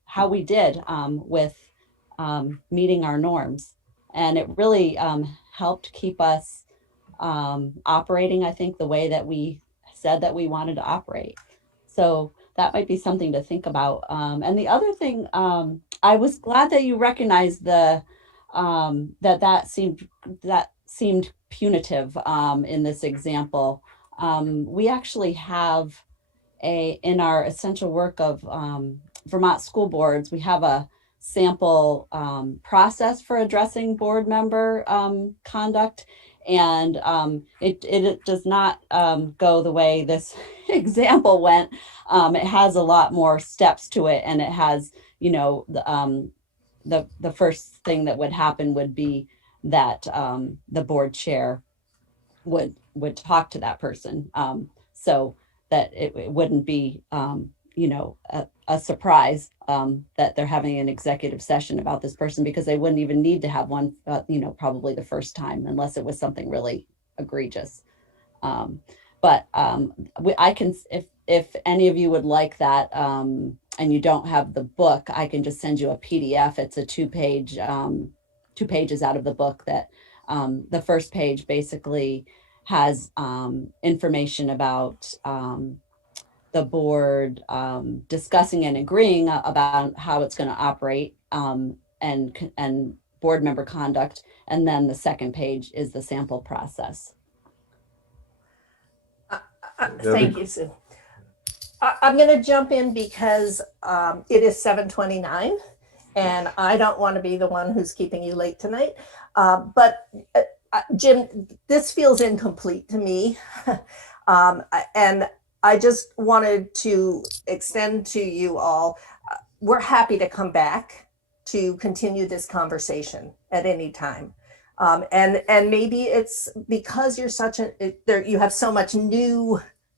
how we did with meeting our norms, and it really helped keep us operating, I think, the way that we said that we wanted to operate. So that might be something to think about. And the other thing, I was glad that you recognized that seemed punitive in this example. We actually have in our essential work of Vermont school boards, we have a sample process for addressing board member conduct. And it does not go the way this example went. It has a lot more steps to it, and it has, the first thing that would happen would be that the board chair would talk to that person, so that it wouldn't be a surprise that they're having an executive session about this person, because they wouldn't even need to have one, probably the first time, unless it was something really egregious. But I can, if any of you would like that, and you don't have the book, I can just send you a PDF. It's a 2-page, 2 pages out of the book that the first page basically has information about the board discussing and agreeing about how it's going to operate, and board member conduct. And then the second page is the sample process. Thank you, Sue. I'm going to jump in because it is 7:29 and I don't want to be the one who's keeping you late tonight. But Jim, this feels incomplete to me. And I just wanted to extend to you all, we're happy to come back to continue this conversation at any time. And maybe it's because you're you have so much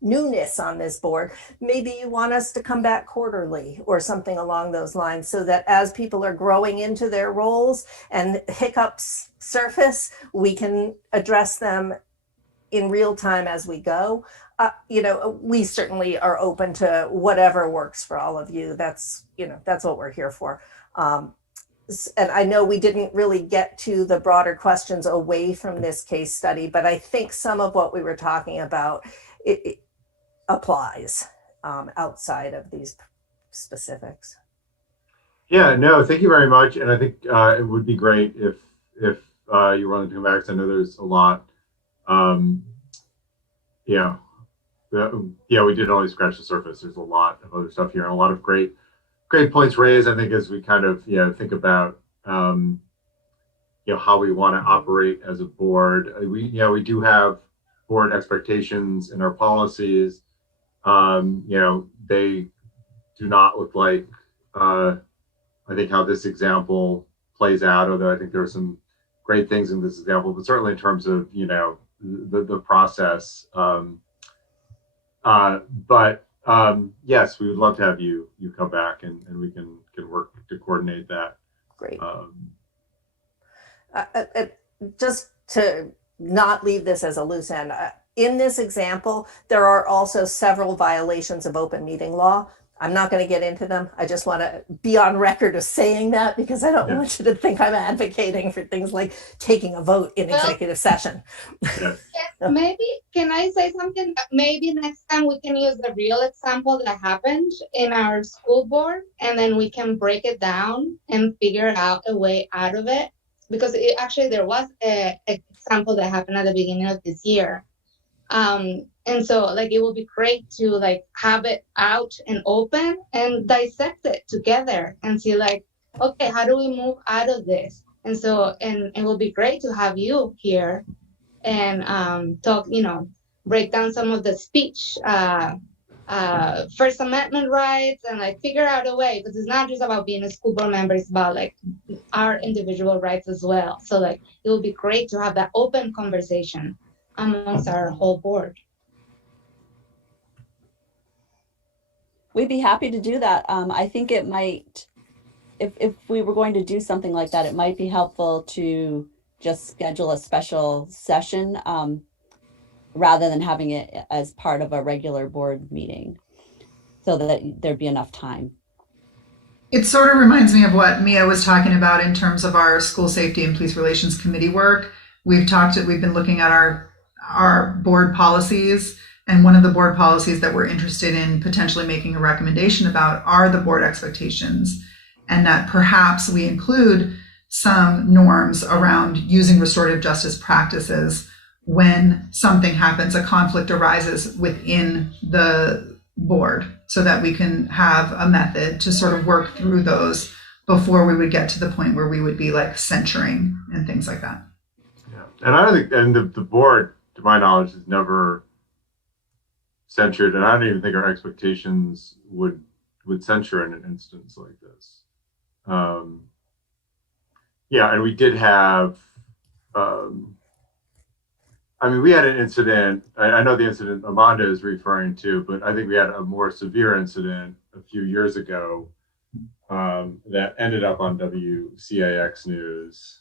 newness on this board. Maybe you want us to come back quarterly or something along those lines, so that as people are growing into their roles and hiccups surface, we can address them in real time as we go. We certainly are open to whatever works for all of you. That's what we're here for. And I know we didn't really get to the broader questions away from this case study, but I think some of what we were talking about, it applies outside of these specifics. Yeah, no, thank you very much. And I think it would be great if you're willing to come back. I know there's a lot. We did only scratch the surface. There's a lot of other stuff here, and a lot of great points raised. I think as we kind of think about how we want to operate as a board. We do have board expectations in our policies. They do not look like I think how this example plays out, although I think there are some great things in this example, but certainly in terms of the process. Yes, we would love to have you come back, and we can work to coordinate that. Great. Just to not leave this as a loose end, in this example, there are also several violations of open meeting law. I'm not going to get into them. I just want to be on record of saying that, because I don't want you to think I'm advocating for things like taking a vote in executive session. Yes, maybe, can I say something? Maybe next time we can use the real example that happened in our school board, and then we can break it down and figure out a way out of it. Because there was an example that happened at the beginning of this year. And so it will be great to have it out and open and dissect it together and see okay, how do we move out of this? And so, and it will be great to have you here and talk, break down some of the speech, First Amendment rights, and figure out a way, because it's not just about being a school board member, it's about our individual rights as well. So it will be great to have that open conversation amongst our whole board. we'd be happy to do that. I think it might, if we were going to do something like that, it might be helpful to just schedule a special session rather than having it as part of a regular board meeting, so that there'd be enough time. It sort of reminds me of what Mia was talking about in terms of our school safety and police relations committee work. We've been looking at our board policies, and one of the board policies that we're interested in potentially making a recommendation about are the board expectations, and that perhaps we include some norms around using restorative justice practices when something happens, a conflict arises within the board, so that we can have a method to sort of work through those before we would get to the point where we would be like censuring and things like that. Yeah, and I don't think, and the board, to my knowledge, has never censured, and I don't even think our expectations would censure in an instance like this. Yeah, and we did have, I mean, we had an incident, I know the incident Amanda is referring to, but I think we had a more severe incident a few years ago that ended up on WCAX News.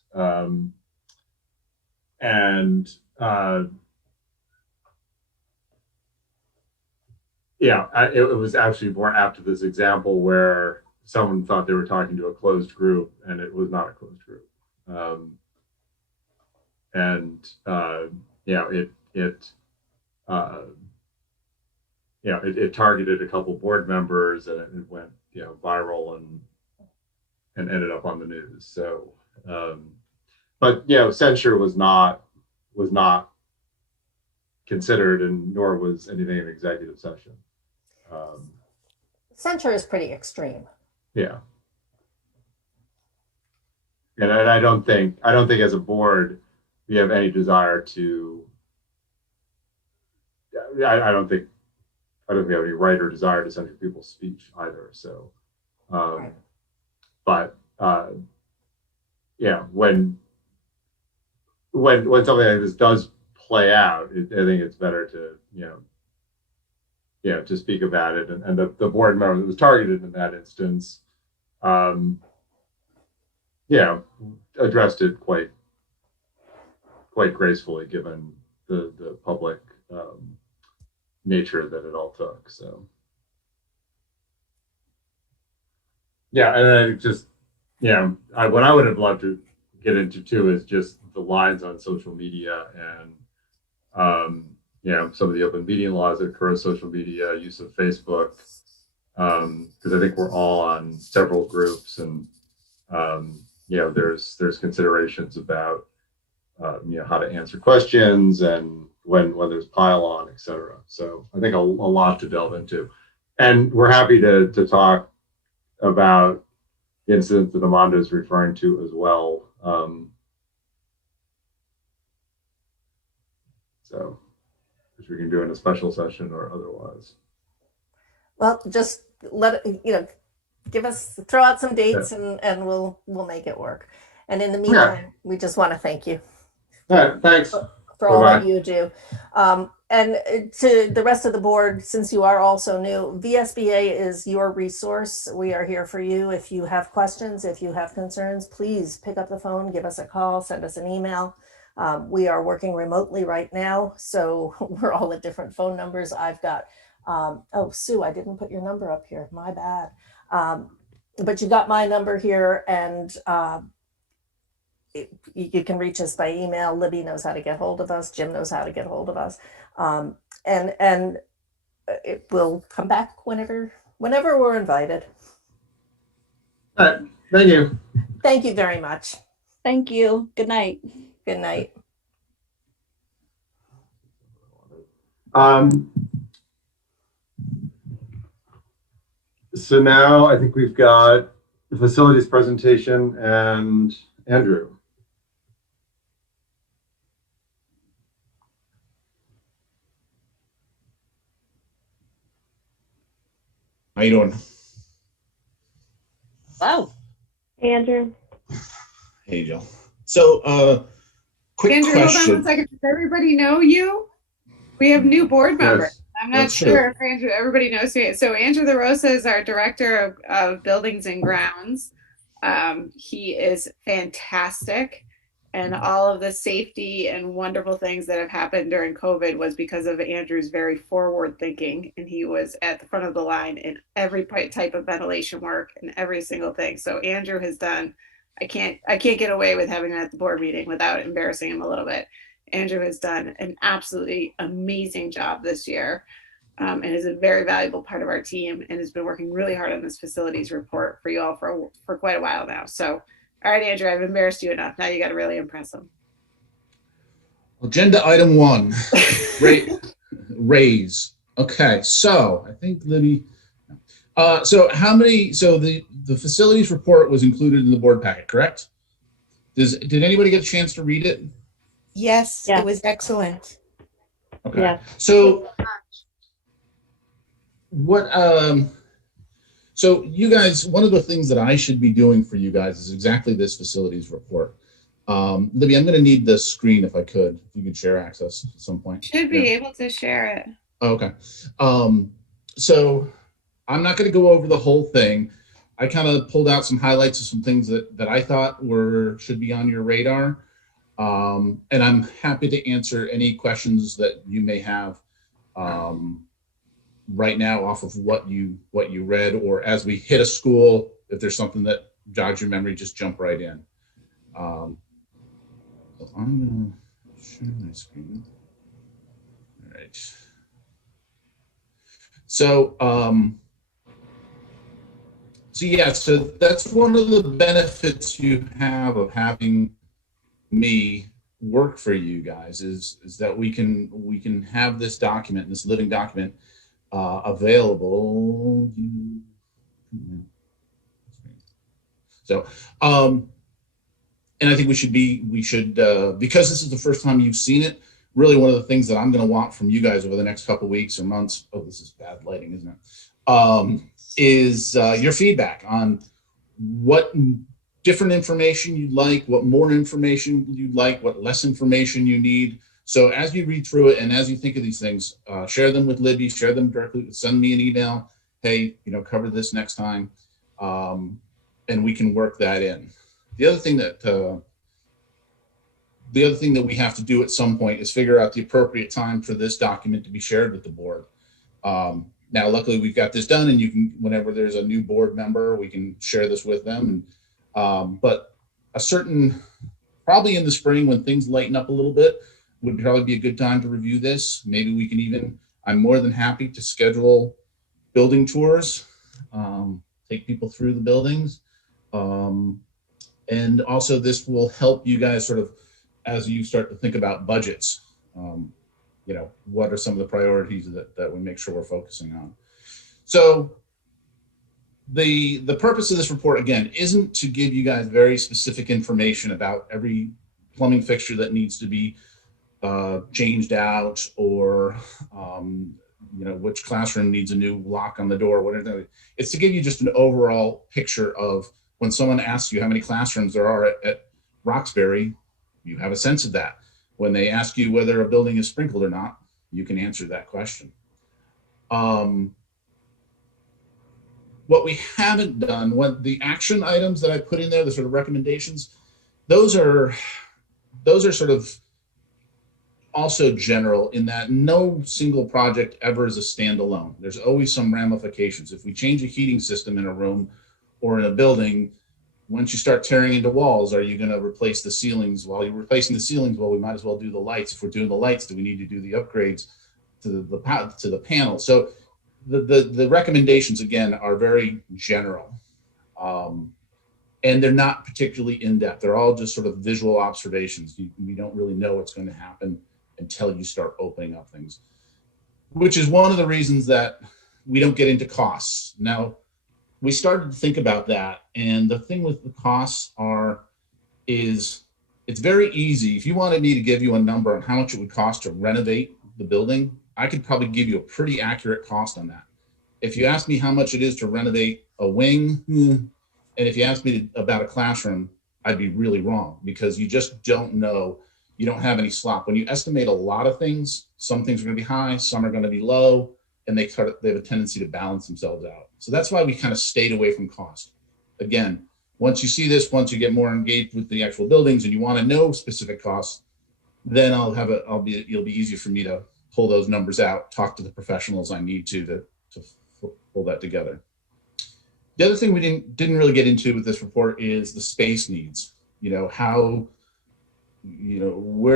It was actually more apt to this example where someone thought they were talking to a closed group, and it was not a closed group. It targeted a couple board members, and it went viral and ended up on the news. So, but censure was not considered, and nor was anything in executive session. Censure is pretty extreme. Yeah. And I don't think as a board we have any desire to. I don't think we have any right or desire to censor people's speech either. So, right. But when something like this does play out, I think it's better to to speak about it. And the board member that was targeted in that instance, addressed it quite gracefully, given the public nature that it all took. So and I just what I would have loved to get into too is just the lines on social media and some of the open media laws that occur on social media, use of Facebook, because I think we're all on several groups, and there's considerations about how to answer questions and when there's pile on, et cetera. So I think a lot to delve into, and we're happy to talk about the incident that Amanda is referring to as well. So, which we can do in a special session or otherwise. Well, just throw out some dates, and we'll make it work. And in the meantime, we just want to thank you. Thanks for all that you do. And to the rest of the board, since you are also new, VSBA is your resource. We are here for you. If you have questions, if you have concerns, please pick up the phone, give us a call, send us an email. We are working remotely right now, so we're all at different phone numbers. I've got, Sue, I didn't put your number up here, my bad. But you got my number here, and you can reach us by email. Libby knows how to get hold of us. Jim knows how to get hold of us. And it will come back whenever we're invited. All right. Thank you. Thank you very much. Thank you. Good night. Good night. So now I think we've got the facilities presentation and Andrew. How you doing? Hello. Hey, Andrew. Hey, Jill. So, quick Andrew, question. hold on 1 second. Does everybody know you? We have new board members. I'm not sure if Andrew, everybody knows me. So Andrew LaRosa is our director of buildings and grounds. He is fantastic. And all of the safety and wonderful things that have happened during COVID was because of Andrew's very forward thinking. And he was at the front of the line in every type of ventilation work and every single thing. So Andrew has done, I can't get away with having him at the board meeting without embarrassing him a little bit. Andrew has done an absolutely amazing job this year, and is a very valuable part of our team, and has been working really hard on this facilities report for you all for quite a while now. So, all right, Andrew, I've embarrassed you enough. Now you got to really impress him. Agenda item 1, raise. Okay, so I think Libby. So the facilities report was included in the board packet, correct? Did anybody get a chance to read it? Yes, it was excellent. Okay. Yeah. So what so you guys, one of the things that I should be doing for you guys is exactly this facilities report. Libby, I'm going to need the screen if I could, if you could share access at some point. Should be able to share it. Okay. So I'm not going to go over the whole thing. I kind of pulled out some highlights of some things that I thought should be on your radar. And I'm happy to answer any questions that you may have right now off of what you read, or as we hit a school, if there's something that jogs your memory, just jump right in. So I'm going to share my screen. All right. So, so that's one of the benefits you have of having me work for you guys is that we can have this document, this living document, available. So, and I think we should because this is the first time you've seen it. Really, one of the things that I'm going to want from you guys over the next couple of weeks or months. Oh, this is bad lighting, isn't it? Is your feedback on what different information you'd like, what more information you'd like, what less information you need. So as you read through it and as you think of these things, share them with Libby, share them directly, send me an email. Hey, cover this next time, and we can work that in. The other thing that we have to do at some point is figure out the appropriate time for this document to be shared with the board. Now, luckily, we've got this done, and you can, whenever there's a new board member, we can share this with them. And, but probably in the spring when things lighten up a little bit, would probably be a good time to review this. Maybe we can I'm more than happy to schedule building tours, take people through the buildings. And also this will help you guys sort of, as you start to think about budgets, what are some of the priorities that we make sure we're focusing on. So the purpose of this report, again, isn't to give you guys very specific information about every plumbing fixture that needs to be changed out, or which classroom needs a new lock on the door, whatever. It's to give you just an overall picture of when someone asks you how many classrooms there are at Roxbury, you have a sense of that. When they ask you whether a building is sprinkled or not, you can answer that question. What we haven't done, what the action items that I put in there, the sort of recommendations, those are sort of also general in that no single project ever is a standalone. There's always some ramifications. If we change a heating system in a room or in a building, once you start tearing into walls, are you going to replace the ceilings? While you're replacing the ceilings, well, we might as well do the lights. If we're doing the lights, do we need to do the upgrades to the panel? So the recommendations, again, are very general. And they're not particularly in-depth. They're all just sort of visual observations. You don't really know what's going to happen until you start opening up things, which is one of the reasons that we don't get into costs. Now, we started to think about that, and the thing with the costs is it's very easy. If you wanted me to give you a number on how much it would cost to renovate the building, I could probably give you a pretty accurate cost on that. If you ask me how much it is to renovate a wing, and if you ask me about a classroom, I'd be really wrong, because you just don't know. you don't have any slop. When you estimate a lot of things, some things are going to be high, some are going to be low, and they have a tendency to balance themselves out. So that's why we kind of stayed away from cost. Again, once you see this, once you get more engaged with the actual buildings and you want to know specific costs, then it'll be easier for me to pull those numbers out, talk to the professionals I need to pull that together. The other thing we didn't really get into with this report is the space needs. Where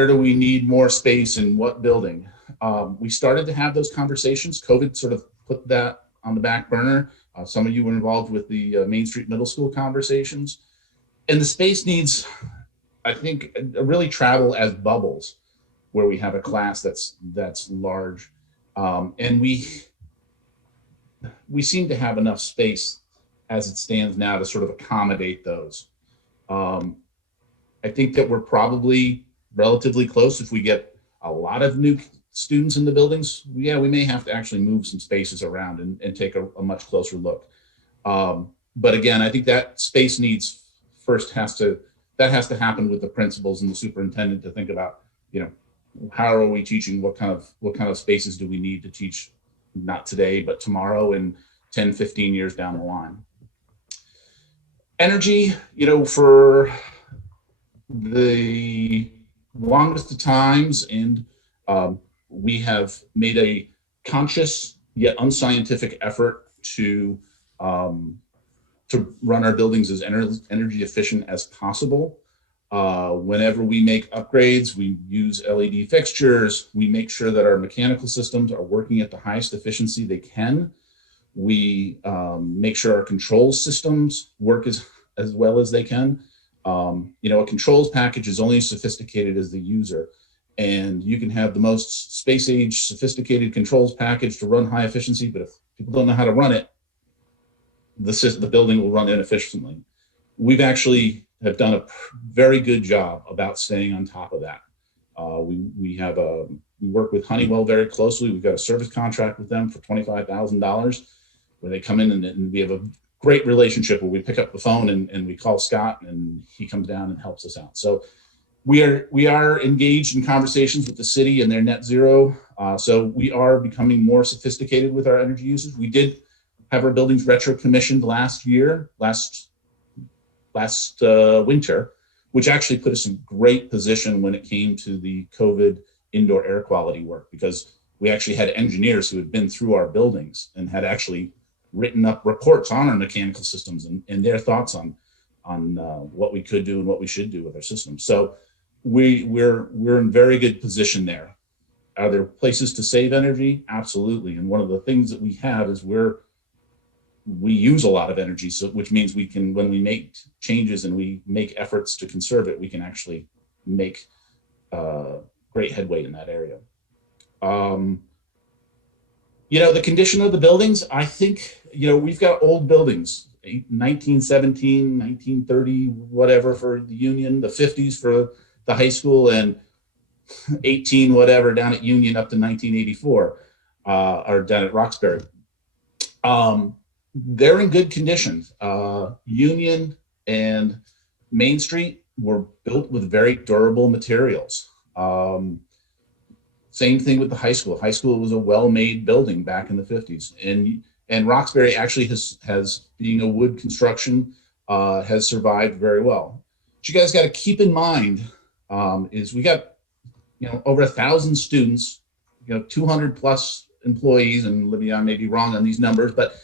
do we need more space in what building? We started to have those conversations. COVID sort of put that on the back burner. Some of you were involved with the Main Street Middle School conversations. And the space needs, I think, really travel as bubbles where we have a class that's large. And we seem to have enough space as it stands now to sort of accommodate those. I think that we're probably relatively close. If we get a lot of new students in the buildings, we may have to actually move some spaces around and take a much closer look. But again, I think that space needs first has to happen with the principals and the superintendent to think about, how are we teaching? What kind of spaces do we need to teach, not today, but tomorrow and 10, 15 years down the line. Energy, for the longest of times, and we have made a conscious yet unscientific effort to run our buildings as energy efficient as possible. Whenever we make upgrades, we use LED fixtures. We make sure that our mechanical systems are working at the highest efficiency they can. We make sure our control systems work as well as they can. A controls package is only as sophisticated as the user. And you can have the most space age sophisticated controls package to run high efficiency, but if people don't know how to run it, the building will run inefficiently. We've actually have done a very good job about staying on top of that. We work with Honeywell very closely. We've got a service contract with them for $25,000 where they come in and we have a great relationship where we pick up the phone and we call Scott and he comes down and helps us out. So we are engaged in conversations with the city and their net zero. So we are becoming more sophisticated with our energy usage. We did have our buildings retro commissioned last winter, which actually put us in great position when it came to the COVID indoor air quality work, because we actually had engineers who had been through our buildings and had actually written up reports on our mechanical systems and their thoughts on what we could do and what we should do with our systems. So we're in very good position there. Are there places to save energy? Absolutely. And one of the things that we have is we use a lot of energy, so which means we can, when we make changes and we make efforts to conserve it, we can actually make great headway in that area. The condition of the buildings, I think, we've got old buildings, 1917, 1930, whatever for the Union, the 50s for the high school, and 18 whatever down at Union up to 1984, or down at Roxbury. They're in good condition. Union and Main Street were built with very durable materials. Same thing with the high school. High school was a well-made building back in the 50s. And Roxbury actually has being a wood construction, has survived very well. What you guys got to keep in mind is we got, over 1,000 students, 200 plus employees, and Libby, I may be wrong on these numbers, but,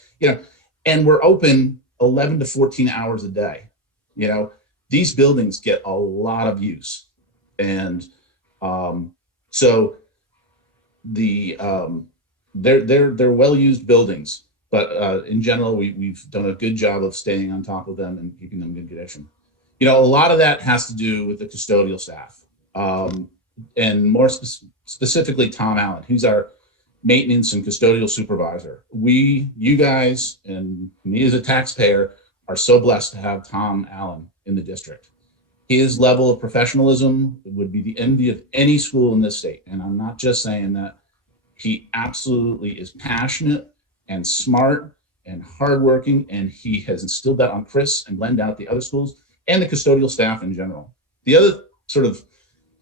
and we're open 11 to 14 hours a day. These buildings get a lot of use. And so they're well-used buildings, but in general, we've done a good job of staying on top of them and keeping them in good condition. A lot of that has to do with the custodial staff, and more specifically Tom Allen, who's our maintenance and custodial supervisor. You guys and me as a taxpayer are so blessed to have Tom Allen in the district. His level of professionalism would be the envy of any school in this state. And I'm not just saying that. He absolutely is passionate and smart and hardworking, and he has instilled that on Chris and Glenn down at the other schools and the custodial staff in general. The other sort of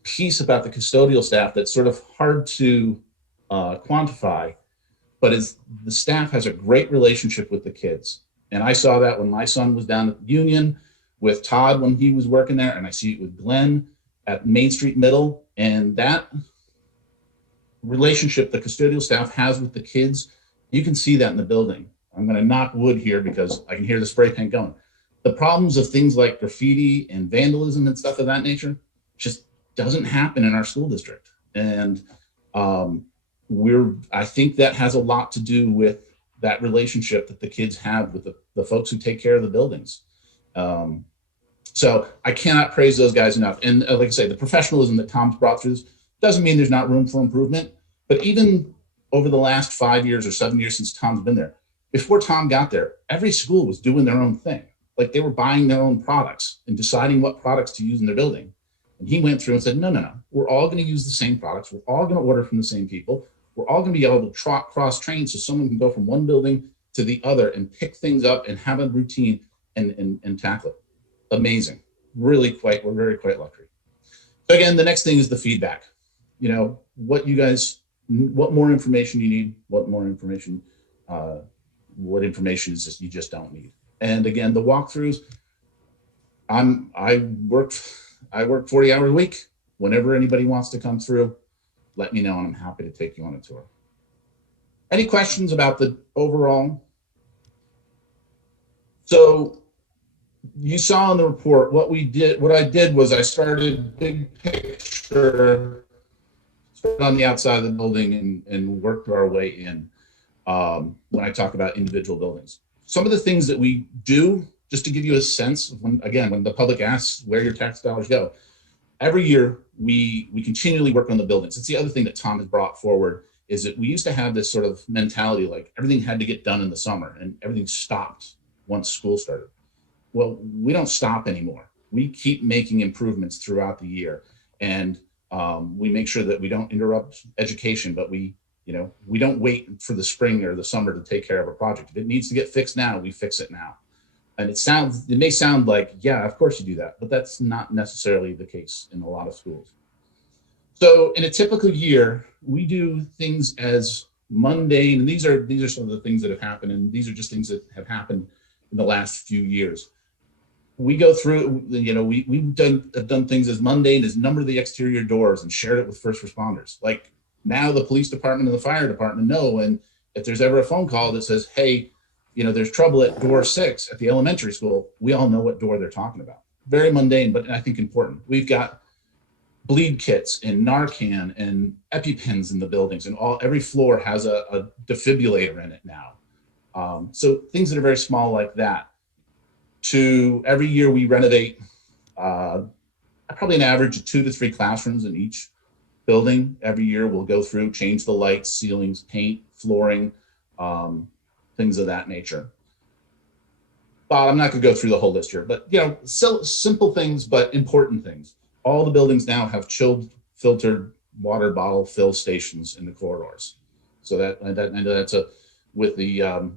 piece about the custodial staff that's sort of hard to quantify, but is the staff has a great relationship with the kids. And I saw that when my son was down at Union, with Todd when he was working there, and I see it with Glenn at Main Street Middle. And that relationship the custodial staff has with the kids, you can see that in the building. I'm going to knock wood here because I can hear the spray paint going. The problems of things like graffiti and vandalism and stuff of that nature just doesn't happen in our school district. And I think that has a lot to do with that relationship that the kids have with the folks who take care of the buildings. So I cannot praise those guys enough. And like I say, the professionalism that Tom's brought through this doesn't mean there's not room for improvement, but even over the last 5 years or 7 years since Tom's been there, before Tom got there, every school was doing their own thing. Like they were buying their own products and deciding what products to use in their building. And he went through and said, no, we're all going to use the same products. We're all going to order from the same people. We're all going to be able to cross-train so someone can go from one building to the other and pick things up and have a routine and tackle it. Amazing. We're very quite lucky. So again, the next thing is the feedback. You know, what more information you need, what information is just you just don't need. And again, the walkthroughs, I work 40 hours a week. Whenever anybody wants to come through, let me know and I'm happy to take you on a tour. Any questions about the overall? So you saw in the report what I did was I started big picture, started on the outside of the building and worked our way in when I talk about individual buildings. Some of the things that we do, just to give you a sense of when the public asks where your tax dollars go, every year we continually work on the buildings. It's the other thing that Tom has brought forward is that we used to have this sort of mentality like everything had to get done in the summer and everything stopped once school started. Well, we don't stop anymore. We keep making improvements throughout the year, and we make sure that we don't interrupt education, but we don't wait for the spring or the summer to take care of a project. If it needs to get fixed now, we fix it now. And it may sound like, yeah, of course you do that, but that's not necessarily the case in a lot of schools. So in a typical year, we do things as mundane, and these are some of the things that have happened, and these are just things that have happened in the last few years. We go through, we've done things as mundane as number the exterior doors and shared it with first responders. Like now the police department and the fire department know, and if there's ever a phone call that says, hey, there's trouble at door 6 at the elementary school, we all know what door they're talking about. Very mundane, but I think important. We've got bleed kits and Narcan and EpiPens in the buildings, and every floor has a defibrillator in it now. So things that are very small like that. To every year we renovate probably an average of 2 to 3 classrooms in each building. Every year we'll go through, change the lights, ceilings, paint, flooring, things of that nature. But I'm not going to go through the whole list here, but simple things, but important things. All the buildings now have chilled, filtered water bottle fill stations in the corridors. So that's with the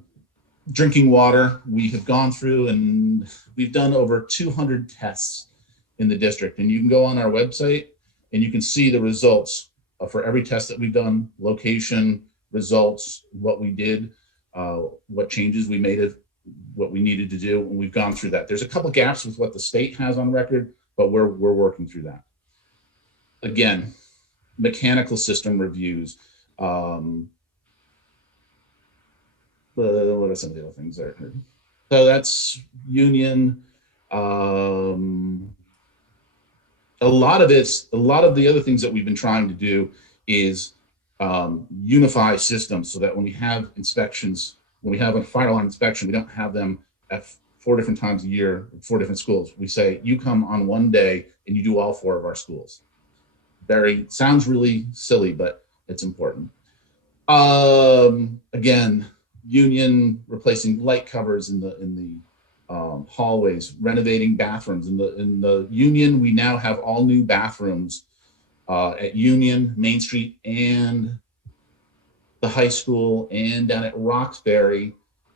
drinking water. We have gone through and we've done over 200 tests in the district, and you can go on our website and you can see the results for every test that we've done, location, results, what we did, what changes we made, what we needed to do, and we've gone through that. There's a couple gaps with what the state has on record, but we're working through that. Again, mechanical system reviews. What are some of the other things there? So that's Union. A lot of the other things that we've been trying to do is unify systems so that when we have inspections, when we have a fire alarm inspection, we don't have them at 4 different times a year, 4 different schools. We say, you come on one day and you do all 4 of our schools. Sounds really silly, but it's important. Again, Union replacing light covers in the hallways, renovating bathrooms. In the Union, we now have all new bathrooms at Union, Main Street, and the high school, and down at Roxbury.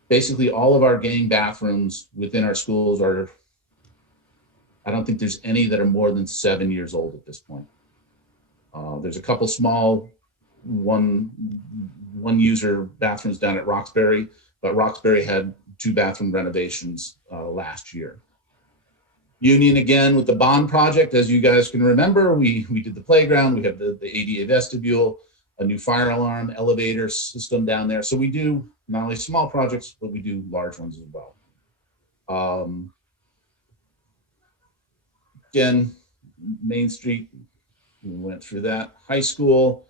Basically, all of our gang bathrooms within our schools I don't think there's any that are more than 7 years old at this point. There's a couple small one user bathrooms down at Roxbury, but Roxbury had 2 bathroom renovations last year. Union, again, with the bond project, as you guys can remember, we did the playground, we have the ADA vestibule, a new fire alarm, elevator system down there. So we do not only small projects, but we do large ones as well. Again, Main Street, we went through that. High school,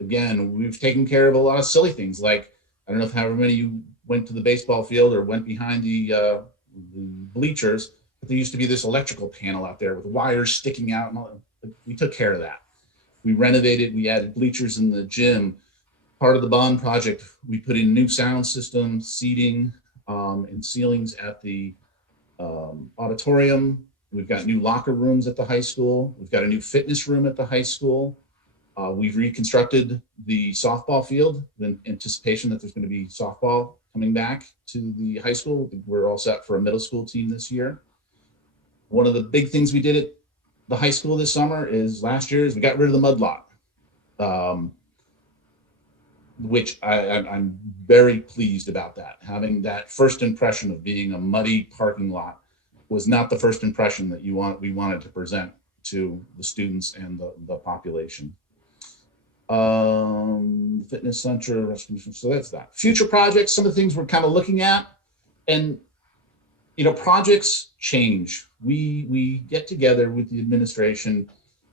again, we've taken care of a lot of silly things. Like, I don't know if however many of you went to the baseball field or went behind the bleachers, but there used to be this electrical panel out there with wires sticking out. And all that. We took care of that. We renovated, we added bleachers in the gym. Part of the bond project, we put in new sound system, seating, and ceilings at the auditorium. We've got new locker rooms at the high school. We've got a new fitness room at the high school. We've reconstructed the softball field in anticipation that there's going to be softball coming back to the high school. We're all set for a middle school team this year. One of the big things we did at the high school this summer last year is we got rid of the mud lot, which I'm very pleased about that. Having that first impression of being a muddy parking lot was not the first impression that we wanted to present to the students and the population. Fitness center, so that's that. Future projects, some of the things we're kind of looking at, and projects change. We get together with the administration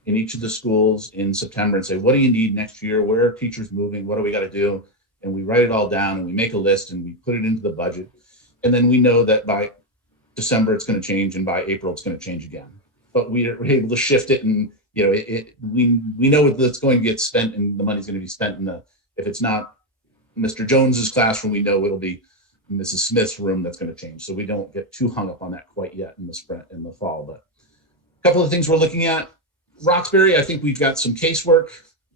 in each of the schools in September and say, what do you need next year? Where are teachers moving? What do we got to do? And we write it all down and we make a list and we put it into the budget. And then we know that by December it's going to change and by April it's going to change again. But we're able to shift it, and we know that's going to get spent and the money's going to be spent in if it's not Mr. Jones's classroom, we know it'll be Mrs. Smith's room that's going to change. So we don't get too hung up on that quite yet in the fall. But a couple of things we're looking at. Roxbury, I think we've got some casework,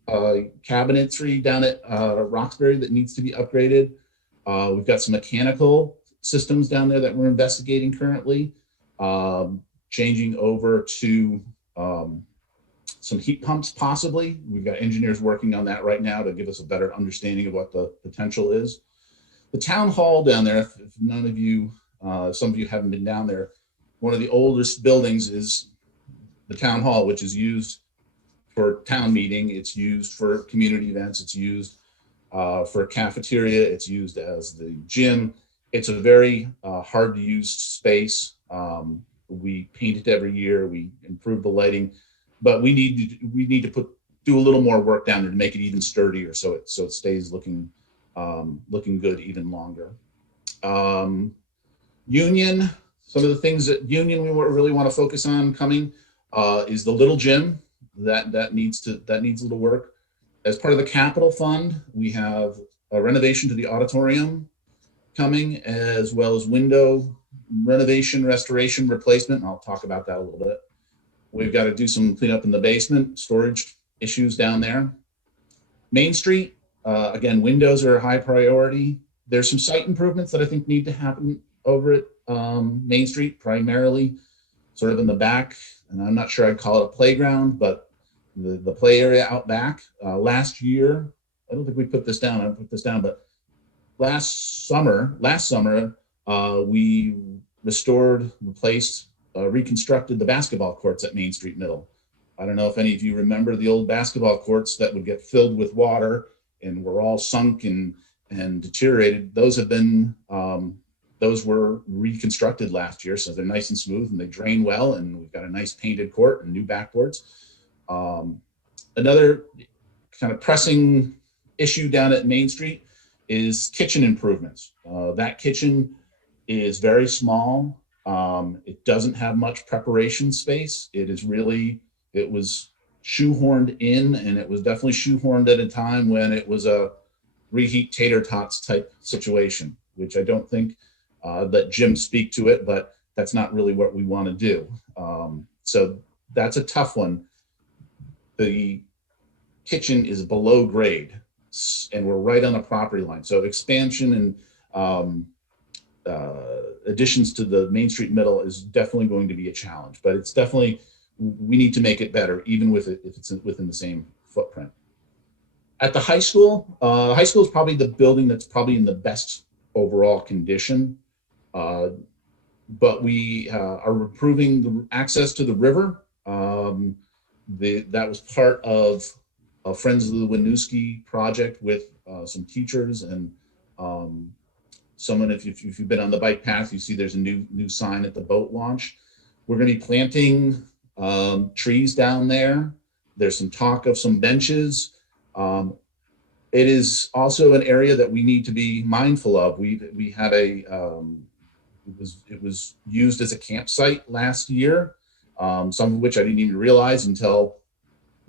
cabinetry down at Roxbury that needs to be upgraded. We've got some mechanical systems down there that we're investigating currently, changing over to some heat pumps possibly. We've got engineers working on that right now to give us a better understanding of what the potential is. The town hall down there, if none of you, some of you haven't been down there, one of the oldest buildings is the town hall, which is used for town meeting. It's used for community events. It's used for a cafeteria. It's used as the gym. It's a very hard to use space. We paint it every year. We improve the lighting, but we need to do a little more work down there to make it even sturdier, so it stays looking good even longer. Union, some of the things that Union we really want to focus on coming is the little gym that needs a little work. As part of the capital fund, we have a renovation to the auditorium coming, as well as window renovation, restoration, replacement. And I'll talk about that a little bit. We've got to do some cleanup in the basement, storage issues down there. Main Street, again, windows are a high priority. There's some site improvements that I think need to happen over at Main Street, primarily sort of in the back. And I'm not sure I'd call it a playground, but the play area out back. Last year, I don't think we put this down. I put this down, but last summer, we restored, replaced, reconstructed the basketball courts at Main Street Middle. I don't know if any of you remember the old basketball courts that would get filled with water and were all sunk and deteriorated. Those have been, those were reconstructed last year, so they're nice and smooth and they drain well, and we've got a nice painted court and new backboards. Another kind of pressing issue down at Main Street is kitchen improvements. That kitchen is very small. It doesn't have much preparation space. It was shoehorned in, and it was definitely shoehorned at a time when it was a reheat tater tots type situation, which I don't think that Jim speak to it, but that's not really what we want to do. So that's a tough one. The kitchen is below grade, and we're right on a property line. So expansion and additions to the Main Street Middle is definitely going to be a challenge, but it's definitely we need to make it better, even with it if it's within the same footprint. At the high school is probably the building that's probably in the best overall condition. But we are improving the access to the river. That was part of Friends of the Winooski project with some teachers and someone. If you've been on the bike path, you see there's a new sign at the boat launch. We're going to be planting trees down there. There's some talk of some benches. It is also an area that we need to be mindful of. We had it was used as a campsite last year, some of which I didn't even realize until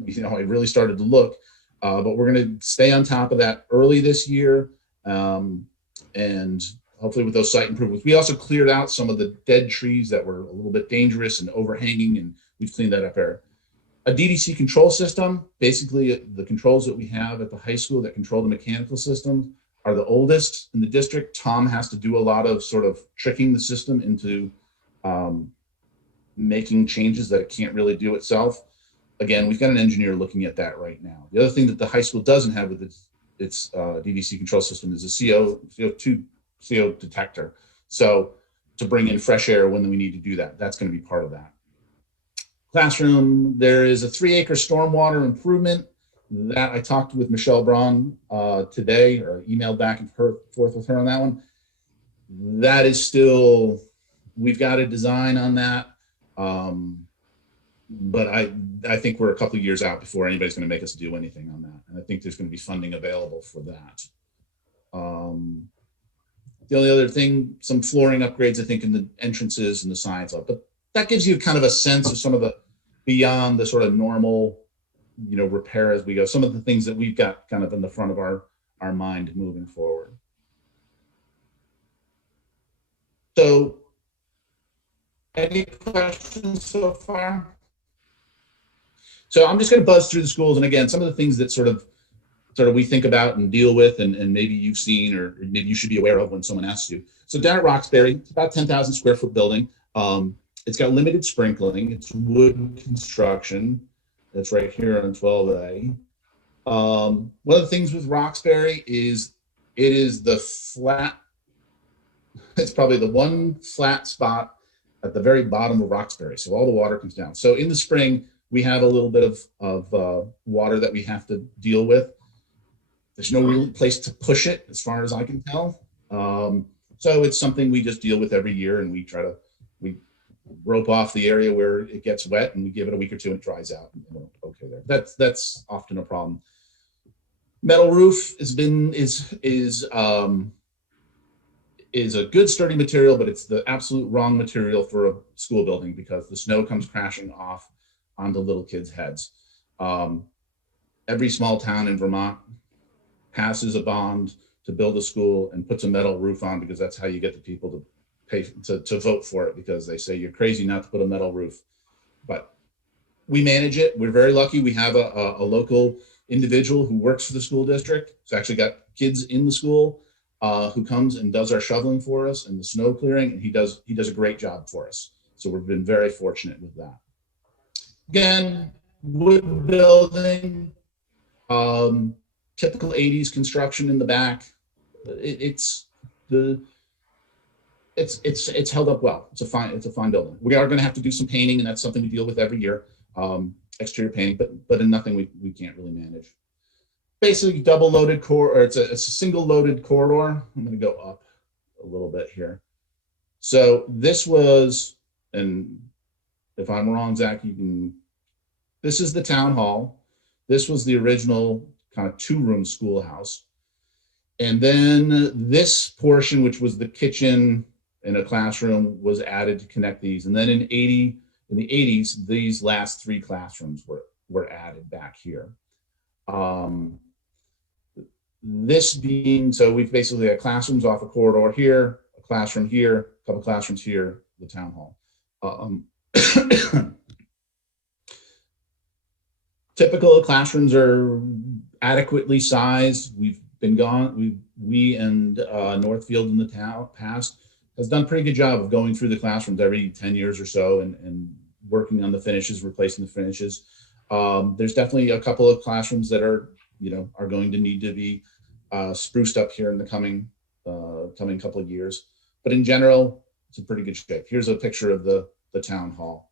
I really started to look. But we're going to stay on top of that early this year, and hopefully with those site improvements. We also cleared out some of the dead trees that were a little bit dangerous and overhanging, and we've cleaned that up there. A DDC control system, basically the controls that we have at the high school that control the mechanical systems are the oldest in the district. Tom has to do a lot of sort of tricking the system into making changes that it can't really do itself. Again, we've got an engineer looking at that right now. The other thing that the high school doesn't have with its DDC control system is a CO2 detector. So to bring in fresh air when we need to do that, that's going to be part of that. Classroom, there is a 3-acre stormwater improvement that I talked with Michelle Braun today, or emailed back and forth with her on that one. That is still, we've got a design on that. But I think we're a couple of years out before anybody's going to make us do anything on that. And I think there's going to be funding available for that. The only other thing, some flooring upgrades, I think, in the entrances and the science lab. But that gives you kind of a sense of some of the beyond the sort of normal, repair as we go. Some of the things that we've got kind of in the front of our mind moving forward. So, any questions so far? So I'm just going to buzz through the schools, and again, some of the things that sort of we think about and deal with, and maybe you've seen or maybe you should be aware of when someone asks you. So down at Roxbury, it's about 10,000 square foot building. It's got limited sprinkling. It's wood construction. That's right here on 12A. One of the things with Roxbury is it is the flat. It's probably the one flat spot at the very bottom of Roxbury. So all the water comes down. So in the spring, we have a little bit of water that we have to deal with. There's no real place to push it, as far as I can tell. So it's something we just deal with every year, and we rope off the area where it gets wet, and we give it a week or two and it dries out. Okay, there. That's often a problem. Metal roof is a good sturdy material, but it's the absolute wrong material for a school building because the snow comes crashing off onto little kids' heads. Every small town in Vermont passes a bond to build a school and puts a metal roof on because that's how you get the people to pay to vote for it, because they say you're crazy not to put a metal roof. But we manage it. We're very lucky. We have a local individual who works for the school district. Who's actually got kids in the school who comes and does our shoveling for us and the snow clearing, and he does a great job for us. So we've been very fortunate with that. Again, wood building, typical 80s construction in the back. It's held up well. It's a fine building. We are going to have to do some painting, and that's something we deal with every year. Exterior painting, but in nothing we can't really manage. Basically, double loaded corridor. It's a single loaded corridor. I'm going to go up a little bit here. So this was, and if I'm wrong, Zach, you can. This is the town hall. This was the original kind of 2-room schoolhouse. And then this portion, which was the kitchen and a classroom, was added to connect these. And then in the 80s, these last 3 classrooms were added back here. This being, so we've basically had classrooms off a corridor here, a classroom here, a couple classrooms here, the town hall. Typical classrooms are adequately sized. We've been gone. We and Northfield in the past has done a pretty good job of going through the classrooms every 10 years or so and working on the finishes, replacing the finishes. There's definitely a couple of classrooms that are going to need to be spruced up here in the coming couple of years. But in general, it's in pretty good shape. Here's a picture of the town hall.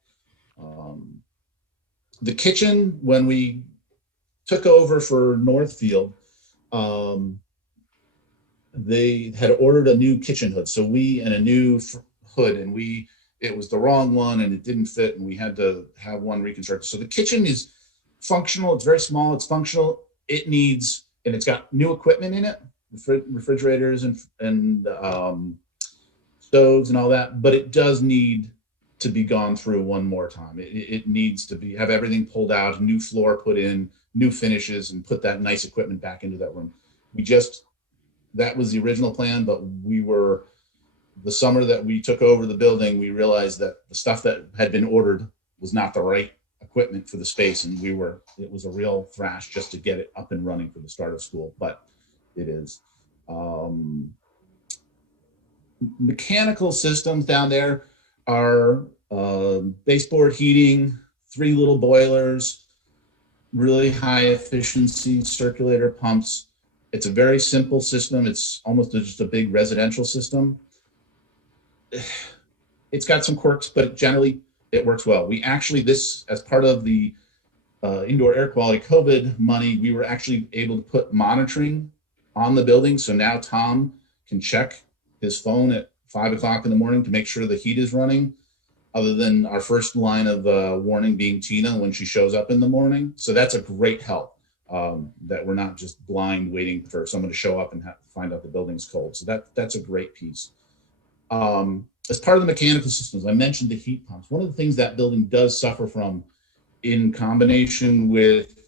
The kitchen, when we took over for Northfield, they had ordered a new kitchen hood. So a new hood, and it was the wrong one and it didn't fit, and we had to have one reconstructed. So the kitchen is functional. It's very small. It's functional. And it's got new equipment in it, refrigerators and stoves and all that, but it does need to be gone through one more time. It needs to have everything pulled out, new floor put in, new finishes, and put that nice equipment back into that room. That was the original plan, but the summer that we took over the building, we realized that the stuff that had been ordered was not the right equipment for the space, and it was a real thrash just to get it up and running for the start of school, but it is. Mechanical systems down there are baseboard heating, 3 little boilers, really high efficiency circulator pumps. It's a very simple system. It's almost just a big residential system. It's got some quirks, but generally it works well. We actually, as part of the indoor air quality COVID money, we were actually able to put monitoring on the building. So now Tom can check his phone at 5 o'clock in the morning to make sure the heat is running, other than our first line of warning being Tina when she shows up in the morning. So that's a great help, that we're not just blind waiting for someone to show up and find out the building's cold. So that's a great piece. As part of the mechanical systems, I mentioned the heat pumps. One of the things that building does suffer from, in combination with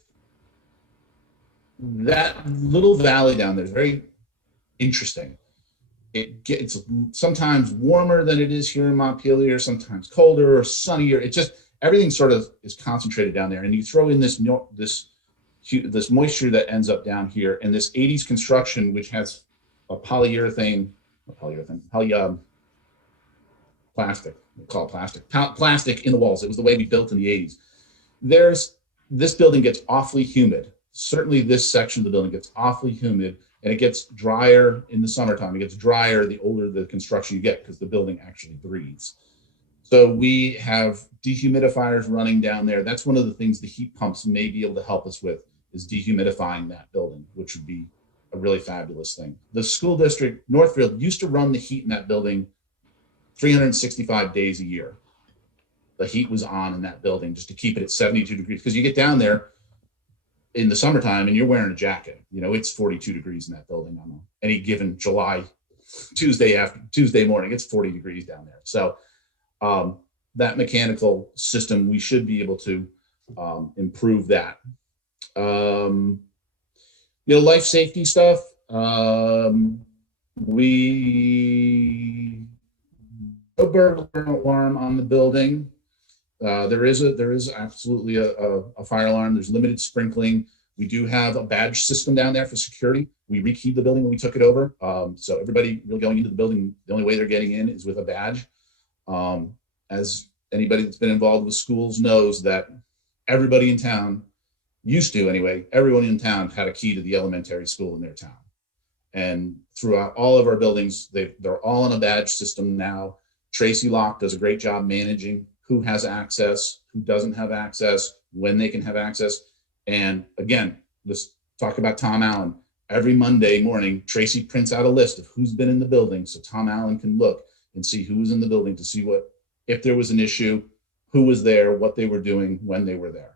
that little valley down there, is very interesting. It gets sometimes warmer than it is here in Montpelier, sometimes colder or sunnier. Everything sort of is concentrated down there, and you throw in this moisture that ends up down here, and this 80s construction, which has a plastic, we call it plastic in the walls. It was the way we built in the 80s. This building gets awfully humid. Certainly this section of the building gets awfully humid, and it gets drier in the summertime. It gets drier the older the construction you get, because the building actually breathes. So we have dehumidifiers running down there. That's one of the things the heat pumps may be able to help us with, is dehumidifying that building, which would be a really fabulous thing. The school district, Northfield, used to run the heat in that building 365 days a year. The heat was on in that building just to keep it at 72 degrees. Because you get down there in the summertime and you're wearing a jacket. It's 42 degrees in that building on any given Tuesday morning. It's 40 degrees down there. So that mechanical system, we should be able to improve that. Life safety stuff. We no burglar alarm on the building. There is absolutely a fire alarm. There's limited sprinkling. We do have a badge system down there for security. We rekeyed the building when we took it over. So everybody really going into the building, the only way they're getting in is with a badge. As anybody that's been involved with schools knows, that everybody in town used to anyway, everyone in town had a key to the elementary school in their town. And throughout all of our buildings, they're all on a badge system now. Tracy Locke does a great job managing who has access, who doesn't have access, when they can have access. And again, let's talk about Tom Allen. Every Monday morning, Tracy prints out a list of who's been in the building, so Tom Allen can look and see who was in the building, to see if there was an issue, who was there, what they were doing, when they were there.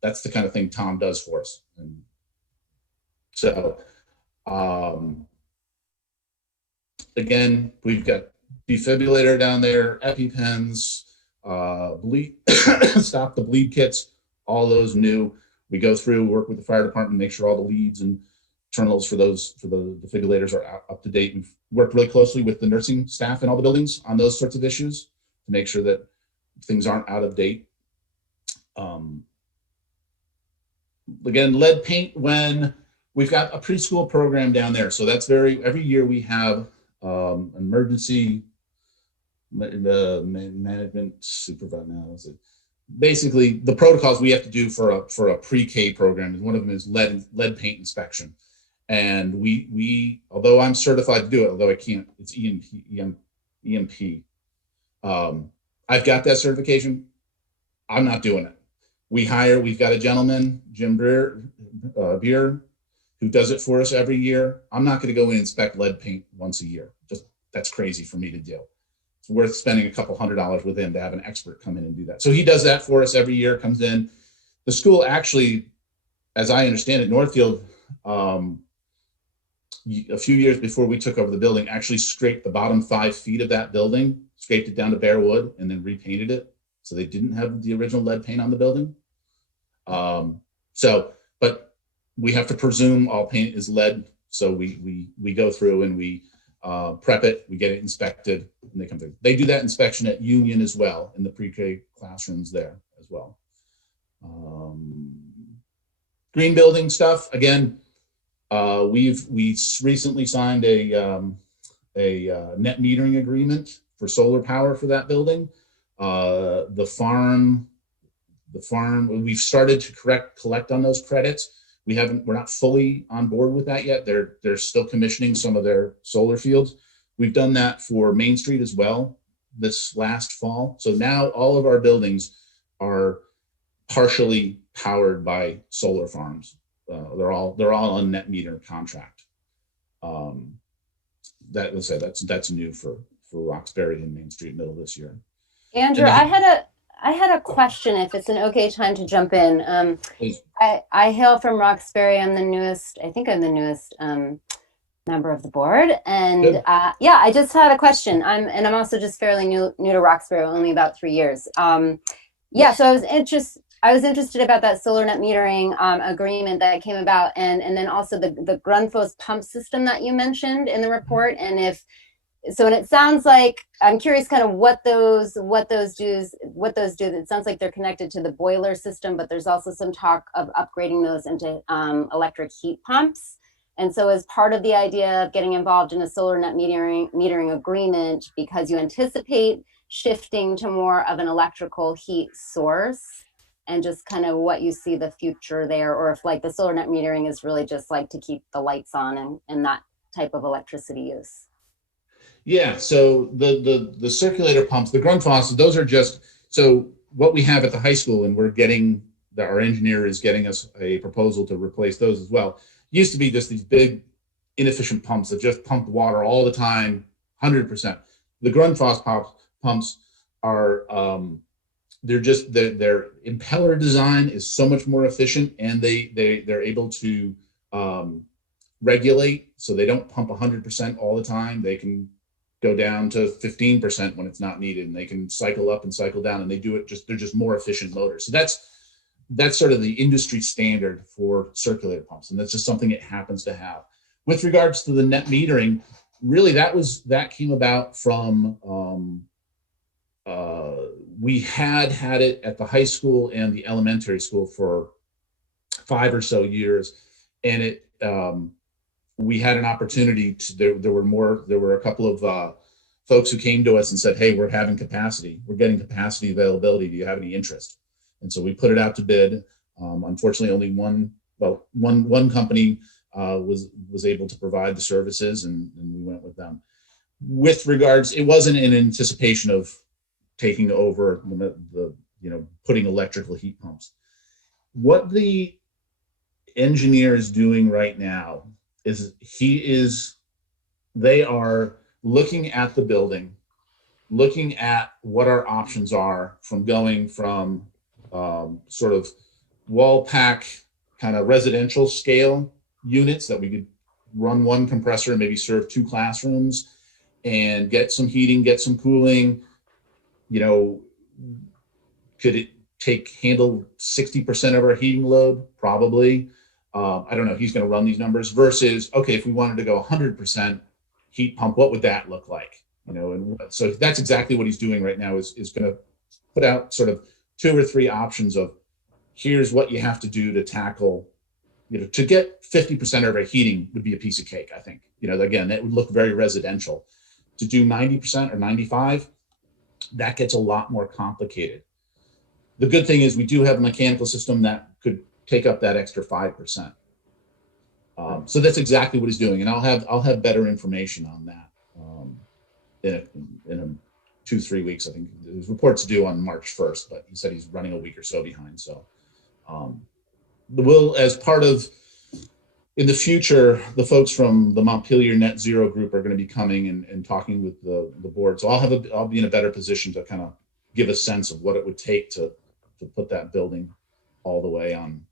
That's the kind of thing Tom does for us. And so, again, we've got defibrillator down there, EpiPens, stop the bleed kits, all those new. We go through, work with the fire department, make sure all the leads and terminals for the defibrillators are up to date. We've worked really closely with the nursing staff in all the buildings on those sorts of issues to make sure that things aren't out of date. Again, lead paint, when we've got a preschool program down there. So that's every year we have emergency the management supervisor. Now, is it basically the protocols we have to do for a pre-K program? And one of them is lead paint inspection. And we although I'm certified to do it, although I can't, it's EMP. I've got that certification. I'm not doing it. We've got a gentleman, Jim Beer, who does it for us every year. I'm not going to go in and inspect lead paint once a year. Just that's crazy for me to do. It's worth spending a couple $100 with him to have an expert come in and do that. So he does that for us every year, comes in. The school actually, as I understand it, Northfield, a few years before we took over the building, actually scraped the bottom 5 feet of that building, scraped it down to bare wood, and then repainted it. So they didn't have the original lead paint on the building. But we have to presume all paint is lead. So we go through and we prep it, we get it inspected, and they come through. They do that inspection at Union as well, in the pre-K classrooms there as well. Green building stuff, again, we recently signed a net metering agreement for solar power for that building. The farm, we've started to collect on those credits. We're not fully on board with that yet. They're still commissioning some of their solar fields. We've done that for Main Street as well this last fall. So now all of our buildings are partially powered by solar farms. They're all on net meter contract. That's new for Roxbury and Main Street Middle this year. Andrew, I had a question, if it's an okay time to jump in. I hail from Roxbury. I'm the newest member of the board. And I just had a question. I'm also just fairly new to Roxbury, only about 3 years. So I was interested about that solar net metering agreement that came about, and then also the Grundfos pump system that you mentioned in the report. And and it sounds like, I'm curious kind of what those do. It sounds like they're connected to the boiler system, but there's also some talk of upgrading those into electric heat pumps. And so as part of the idea of getting involved in a solar net metering agreement, because you anticipate shifting to more of an electrical heat source, and just kind of what you see the future there, or if like the solar net metering is really just like to keep the lights on and that type of electricity use. Yeah, so the circulator pumps, the Grundfos, those are just, so what we have at the high school, and our engineer is getting us a proposal to replace those as well. Used to be just these big inefficient pumps that just pump water all the time, 100%. The Grundfos pumps are, their impeller design is so much more efficient, and they're able to regulate, so they don't pump 100% all the time. They can go down to 15% when it's not needed, and they can cycle up and cycle down, and they're just more efficient motors. So that's sort of the industry standard for circulator pumps, and that's just something it happens to have. With regards to the net metering, really that came about from we had it at the high school and the elementary school for 5 or so years, and we had an opportunity to, there were a couple of folks who came to us and said, hey, we're getting capacity availability. Do you have any interest? And so we put it out to bid. Unfortunately, only one company was able to provide the services, and we went with them. With regards, it wasn't in anticipation of taking over putting electrical heat pumps. What the engineer is doing right now is they are looking at the building, looking at what our options are from going from sort of wall pack kind of residential scale units that we could run one compressor and maybe serve 2 classrooms and get some heating, get some cooling. Could it handle 60% of our heating load? Probably. I don't know. He's going to run these numbers versus, okay, if we wanted to go 100% heat pump, what would that look like? And so that's exactly what he's doing right now is going to put out sort of 2 or 3 options of here's what you have to do to tackle, to get 50% of our heating would be a piece of cake, I think. Again, that would look very residential. To do 90% or 95, that gets a lot more complicated. The good thing is we do have a mechanical system that could take up that extra 5%. So that's exactly what he's doing, and I'll have better information on that in 2-3 weeks. I think his report's due on March 1st, but he said he's running a week or so behind. So we'll, as part of, in the future, the folks from the Montpelier Net Zero group are going to be coming and talking with the board. So I'll be in a better position to kind of give a sense of what it would take to put that building all the way on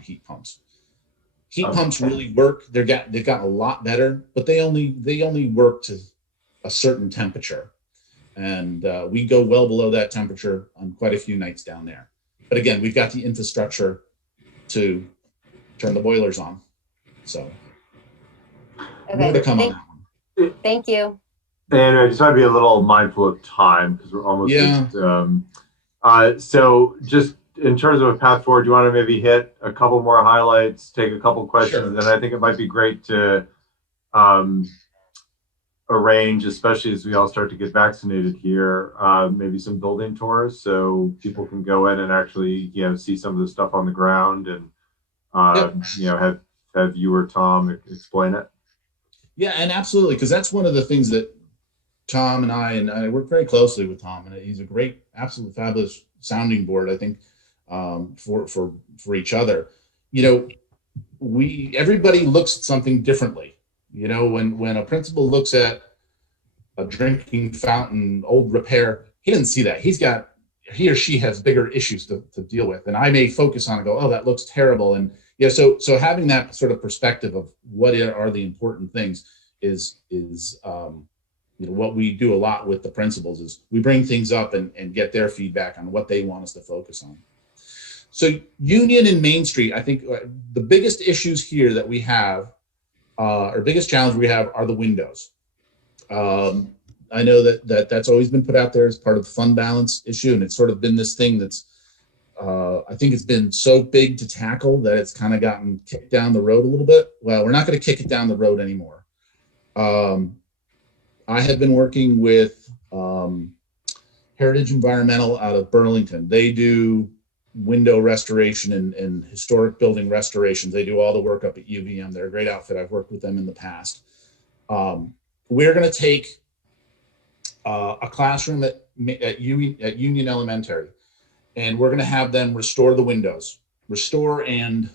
heat pumps. Heat pumps really work. They've gotten a lot better, but they only work to a certain temperature, and we go well below that temperature on quite a few nights down there. But again, we've got the infrastructure to turn the boilers on. So more to come on that one. Thank you. And I just want to be a little mindful of time because we're almost so just in terms of a path forward, do you want to maybe hit a couple more highlights, take a couple questions, and I think it might be great to arrange, especially as we all start to get vaccinated here, maybe some building tours so people can go in and actually, see some of the stuff on the ground and, have you or Tom explain it. Yeah, and absolutely, because that's one of the things that Tom and I work very closely with Tom, and he's a great, absolutely fabulous sounding board, I think, for each other. Everybody looks at something differently. When a principal looks at a drinking fountain, old repair, he doesn't see that. He or she has bigger issues to deal with. And I may focus on and go, oh, that looks terrible. And so having that sort of perspective of what are the important things is what we do a lot with the principals is we bring things up and get their feedback on what they want us to focus on. So Union and Main Street, I think the biggest issues here that we have, our biggest challenge we have are the windows. I know that's always been put out there as part of the fund balance issue, and it's sort of been this thing that's, I think it's been so big to tackle that it's kind of gotten kicked down the road a little bit. Well, we're not going to kick it down the road anymore. I have been working with Heritage Environmental out of Burlington. They do window restoration and historic building restorations. They do all the work up at UVM. They're a great outfit. I've worked with them in the past. We're going to take a classroom at Union Elementary, and we're going to have them restore the windows, restore and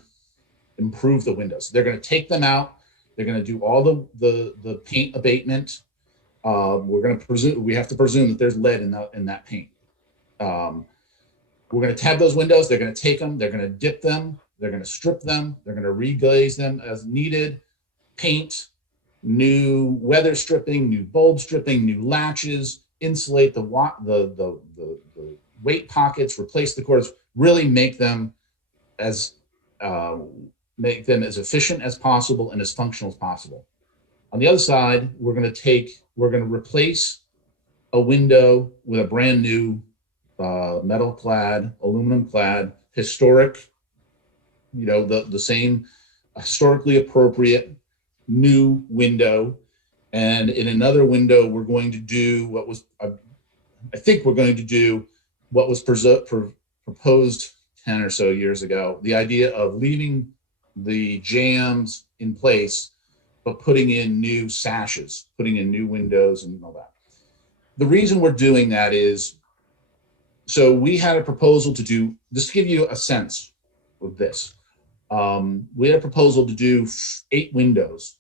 improve the windows. They're going to take them out. They're going to do all the paint abatement. We have to presume that there's lead in that paint. We're going to tab those windows. They're going to take them. They're going to dip them. They're going to strip them. They're going to reglaze them as needed. Paint, new weather stripping, new bulb stripping, new latches, insulate the weight pockets, replace the cords. Really make them as efficient as possible and as functional as possible. On the other side, we're going to replace a window with a brand new metal clad, aluminum clad, historic, the same historically appropriate new window. And in another window, we're going to do what was proposed 10 or so years ago, the idea of leaving the jambs in place, but putting in new sashes, putting in new windows and all that. The reason we're doing that is, so we had a proposal to do, just to give you a sense of this, we had a proposal to do 8 windows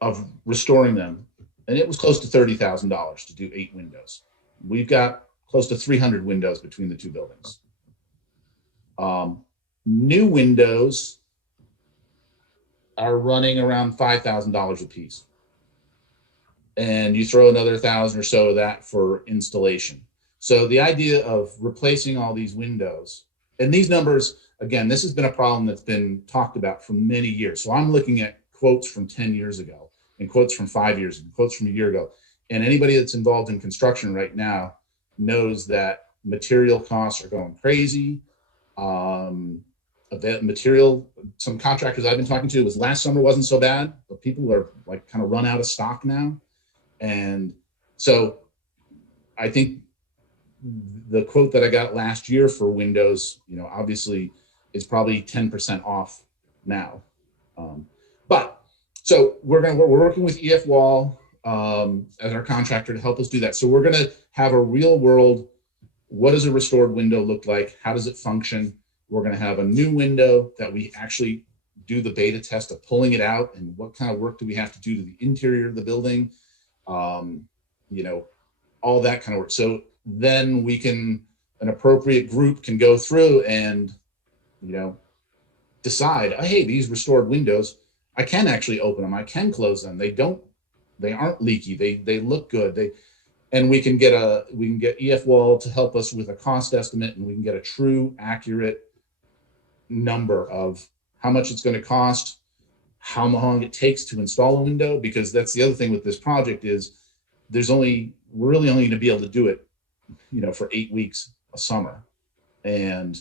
of restoring them, and it was close to $30,000 to do 8 windows. We've got close to 300 windows between the two buildings. New windows are running around $5,000 a piece. And you throw another 1,000 or so of that for installation. So the idea of replacing all these windows, and these numbers, again, this has been a problem that's been talked about for many years. So I'm looking at quotes from 10 years ago and quotes from 5 years and quotes from a year ago. And anybody that's involved in construction right now knows that material costs are going crazy. Material, some contractors I've been talking to, was last summer wasn't so bad, but people are like kind of run out of stock now. And so I think the quote that I got last year for windows, you know, obviously is probably 10% off now. But so we're working with EF-Wall as our contractor to help us do that. So we're going to have a real world, what does a restored window look like? How does it function? We're going to have a new window that we actually do the beta test of pulling it out, and what kind of work do we have to do to the interior of the building? You know, all that kind of work. So then an appropriate group can go through and, you know, decide, oh, hey, these restored windows, I can actually open them. I can close them. They aren't leaky. They look good. And we can get EF-Wall to help us with a cost estimate, and we can get a true, accurate number of how much it's going to cost, how long it takes to install a window, because that's the other thing with this project is we're really only going to be able to do it, you know, for 8 weeks a summer. And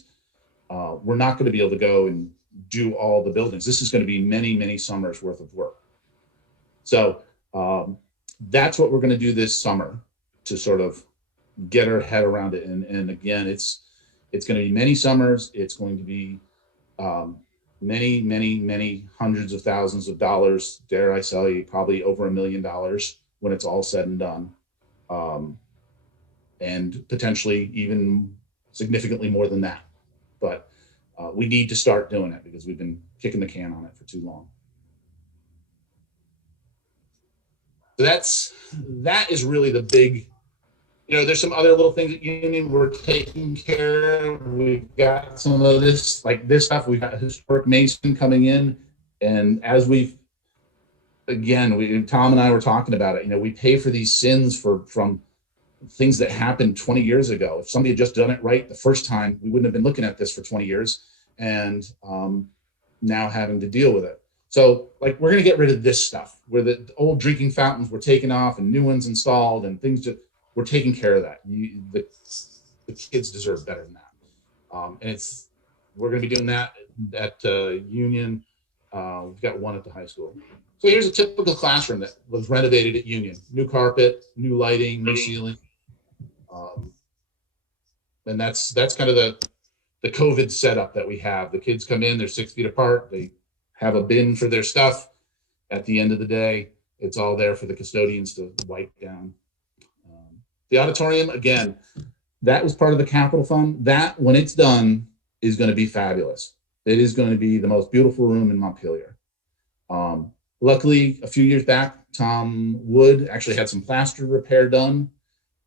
we're not going to be able to go and do all the buildings. This is going to be many, many summers worth of work. So that's what we're going to do this summer to sort of get our head around it. And again, it's going to be many summers. It's going to be many, many, many hundreds of thousands of dollars, dare I say, probably over $1 million when it's all said and done. And potentially even significantly more than that. But we need to start doing it because we've been kicking the can on it for too long. So that is really the big, you know, there's some other little things at Union we're taking care of. We've got some of this, like this stuff. We've got historic mason coming in. And as Tom and I were talking about it, you know, we pay for these sins from things that happened 20 years ago. If somebody had just done it right the first time, we wouldn't have been looking at this for 20 years and now having to deal with it. So like, we're going to get rid of this stuff where the old drinking fountains were taken off and new ones installed and things we're taking care of that. The kids deserve better than that. And we're going to be doing that at Union. We've got one at the high school. So here's a typical classroom that was renovated at Union. New carpet, new lighting, new ceiling. And that's kind of the COVID setup that we have. The kids come in, they're 6 feet apart. They have a bin for their stuff. At the end of the day, it's all there for the custodians to wipe down. The auditorium, again, that was part of the capital fund. That, when it's done, is going to be fabulous. It is going to be the most beautiful room in Montpelier. Luckily, a few years back, Tom Wood actually had some plaster repair done.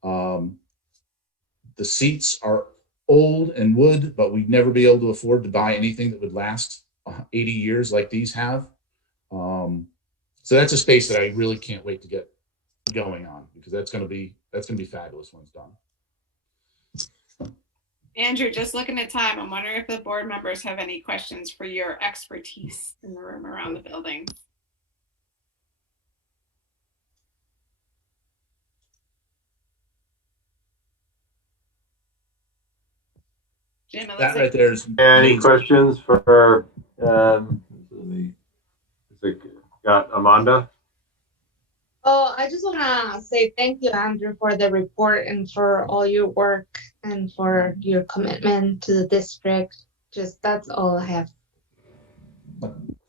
The seats are old and wood, but we'd never be able to afford to buy anything that would last 80 years like these have. So that's a space that I really can't wait to get going on, because that's going to be fabulous when it's done. Andrew, just looking at time, I'm wondering if the board members have any questions for your expertise in the room around the building. Jim, that right there is. Any questions for got Amanda? Oh, I just want to say thank you, Andrew, for the report and for all your work and for your commitment to the district. Just that's all I have.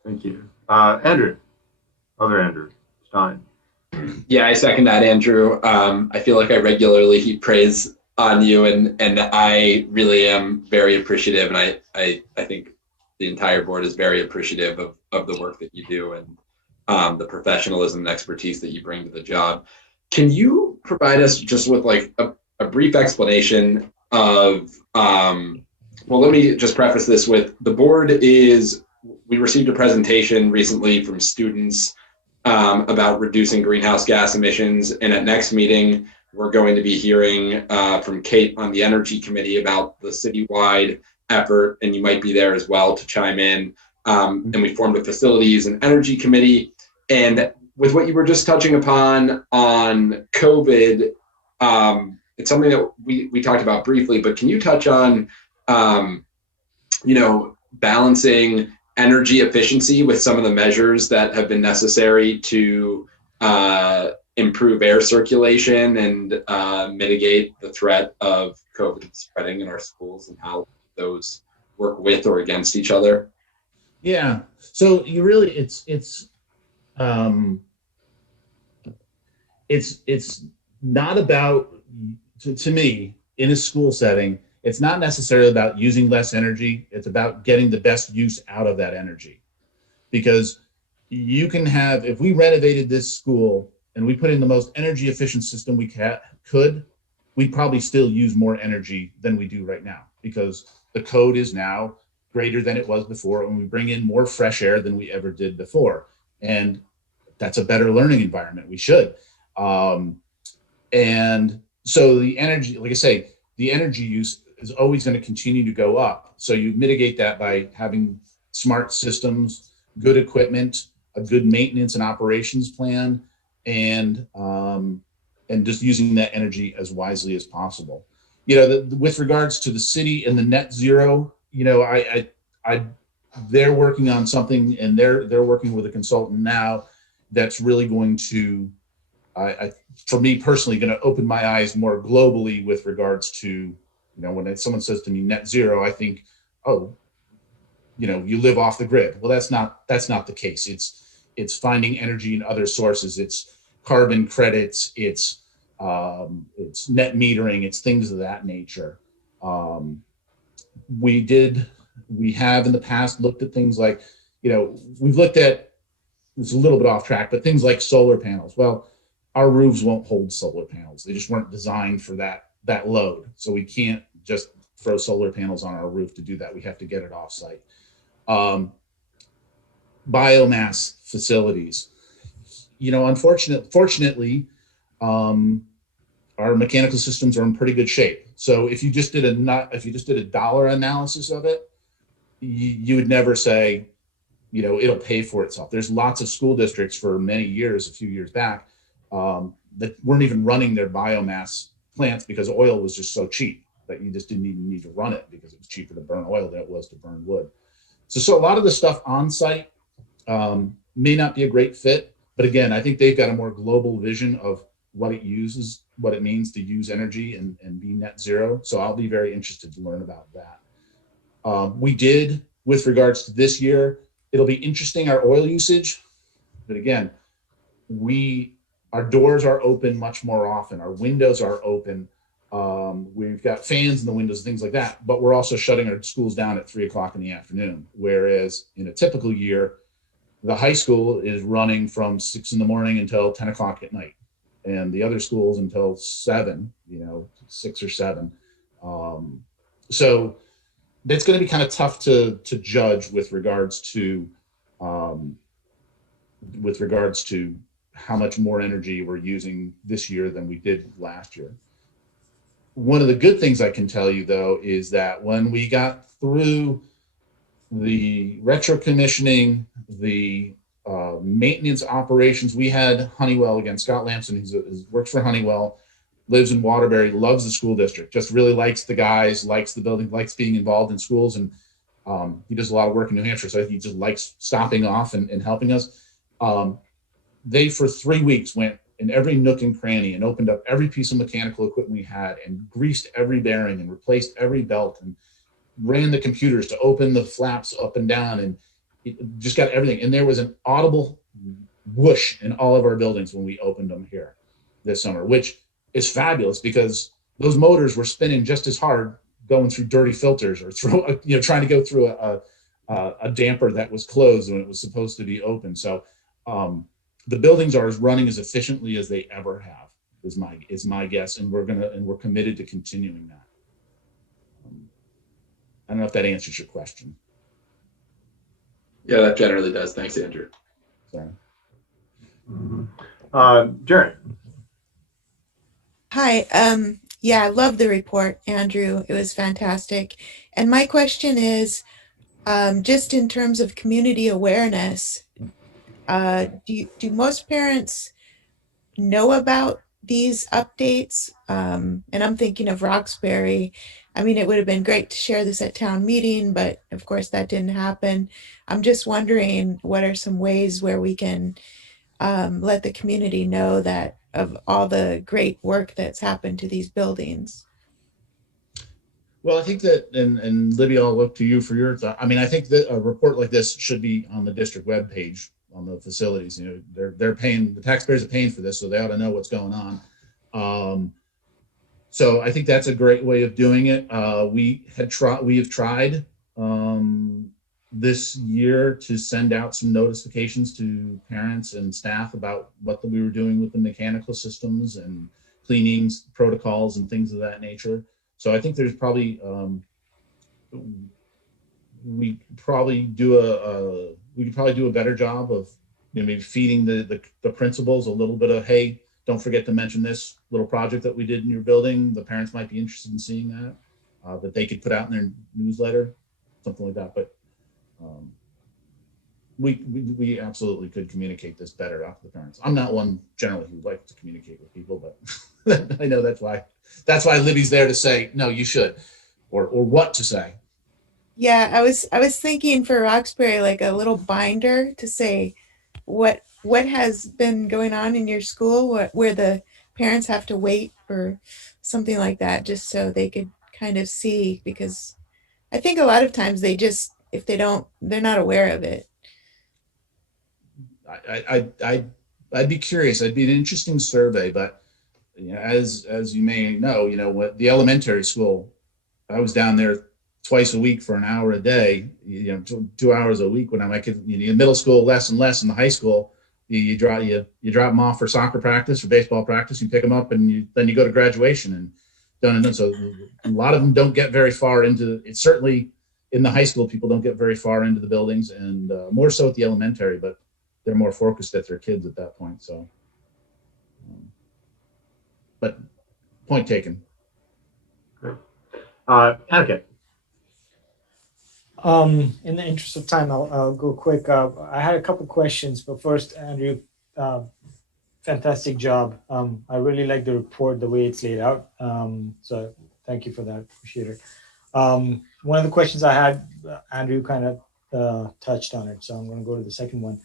Thank you. Andrew, other Andrew Stein. Yeah, I second that, Andrew. I feel like I regularly heap praise on you, and I really am very appreciative, and I think the entire board is very appreciative of the work that you do and the professionalism and expertise that you bring to the job. Can you provide us just with like a brief explanation of, well, let me just preface this with, the board we received a presentation recently from students about reducing greenhouse gas emissions, and at next meeting, we're going to be hearing from Kate on the Energy Committee about the citywide effort, and you might be there as well to chime in. And we formed a Facilities and Energy Committee. And with what you were just touching upon on COVID, it's something that we talked about briefly, but can you touch on, balancing energy efficiency with some of the measures that have been necessary to improve air circulation and mitigate the threat of COVID spreading in our schools, and how those work with or against each other? Yeah. So you really, it's not about, to me, in a school setting, it's not necessarily about using less energy. It's about getting the best use out of that energy. Because you can have, if we renovated this school and we put in the most energy efficient system we could, we'd probably still use more energy than we do right now, because the code is now greater than it was before, and we bring in more fresh air than we ever did before. And that's a better learning environment. We should. And so the energy, like I say, the energy use is always going to continue to go up. So you mitigate that by having smart systems, good equipment, a good maintenance and operations plan, and just using that energy as wisely as possible. You know, with regards to the city and the net zero, you know, they're working on something, and they're working with a consultant now that's really going to, for me personally, going to open my eyes more globally with regards to, you know, when someone says to me net zero, I think, oh, you know, you live off the grid. Well, that's not the case. It's finding energy in other sources. It's carbon credits. It's net metering. It's things of that nature. We have in the past looked at things like, you know, we've looked at, it's a little bit off track, but things like solar panels. Well, our roofs won't hold solar panels. They just weren't designed for that load. So we can't just throw solar panels on our roof to do that. We have to get it off site. Biomass facilities. You know, fortunately, our mechanical systems are in pretty good shape. So if you just did a dollar analysis of it, you would never say, you know, it'll pay for itself. There's lots of school districts for many years, a few years back, that weren't even running their biomass plants because oil was just so cheap that you just didn't even need to run it, because it was cheaper to burn oil than it was to burn wood. So a lot of the stuff on site may not be a great fit, but again, I think they've got a more global vision of what it means to use energy and be net zero. So I'll be very interested to learn about that. We did, with regards to this year, it'll be interesting, our oil usage, but again, our doors are open much more often. Our windows are open. We've got fans in the windows, things like that, but we're also shutting our schools down at 3 o'clock in the afternoon. Whereas in a typical year, the high school is running from 6 in the morning until 10 o'clock at night, and the other schools until 7, 6 or 7. So that's going to be kind of tough to judge with regards to how much more energy we're using this year than we did last year. One of the good things I can tell you, though, is that when we got through the retro commissioning, the maintenance operations, we had Honeywell again. Scott Lamson, he works for Honeywell, lives in Waterbury, loves the school district, just really likes the guys, likes the building, likes being involved in schools, and he does a lot of work in New Hampshire, so he just likes stopping off and helping us. They, for 3 weeks, went in every nook and cranny and opened up every piece of mechanical equipment we had and greased every bearing and replaced every belt and ran the computers to open the flaps up and down, and it just got everything. And there was an audible whoosh in all of our buildings when we opened them here this summer, which is fabulous, because those motors were spinning just as hard going through dirty filters or trying to go through a damper that was closed when it was supposed to be open. So the buildings are running as efficiently as they ever have, is my guess, and we're committed to continuing that. I don't know if that answers your question. Yeah, that generally does. Thanks, Andrew. Sorry. Jared. Hi. Yeah, I love the report, Andrew. It was fantastic. And my question is, just in terms of community awareness, do most parents know about these updates? And I'm thinking of Roxbury. I mean, it would have been great to share this at town meeting, but of course that didn't happen. I'm just wondering, what are some ways where we can let the community know that of all the great work that's happened to these buildings. Well, I think that, and Libby, I'll look to you for your thought. I mean, I think that a report like this should be on the district webpage on the facilities. You know, they're paying, the taxpayers are paying for this, so they ought to know what's going on. So I think that's a great way of doing it. We have tried this year to send out some notifications to parents and staff about what we were doing with the mechanical systems and cleanings protocols and things of that nature. So I think there's probably we could probably do a better job of, you know, maybe feeding the principals a little bit of, hey, don't forget to mention this little project that we did in your building. The parents might be interested in seeing that they could put out in their newsletter, something like that. But we absolutely could communicate this better out to the parents. I'm not one generally who likes to communicate with people, but I know that's why Libby's there to say, no, you should, or what to say. Yeah, I was thinking for Roxbury, like a little binder to say what has been going on in your school, where the parents have to wait or something like that, just so they could kind of see, because I think a lot of times they just, if they don't, they're not aware of it. I'd be curious. It'd be an interesting survey, but you know, as you may know, you know, what the elementary school, I was down there twice a week for an hour a day, you know, 2 hours a week when I'm like, you know, in middle school, less and less. In the high school, you drop them off for soccer practice or baseball practice, you pick them up, and then you go to graduation and done and done. So a lot of them don't get very far into it. Certainly in the high school, people don't get very far into the buildings, and more so at the elementary, but they're more focused at their kids at that point. So, but point taken. Great. Etiquette. In the interest of time, I'll go quick. I had a couple questions, but first, Andrew, fantastic job. I really like the report, the way it's laid out. So thank you for that. Appreciate it. One of the questions I had, Andrew kind of touched on it, so I'm going to go to the second one.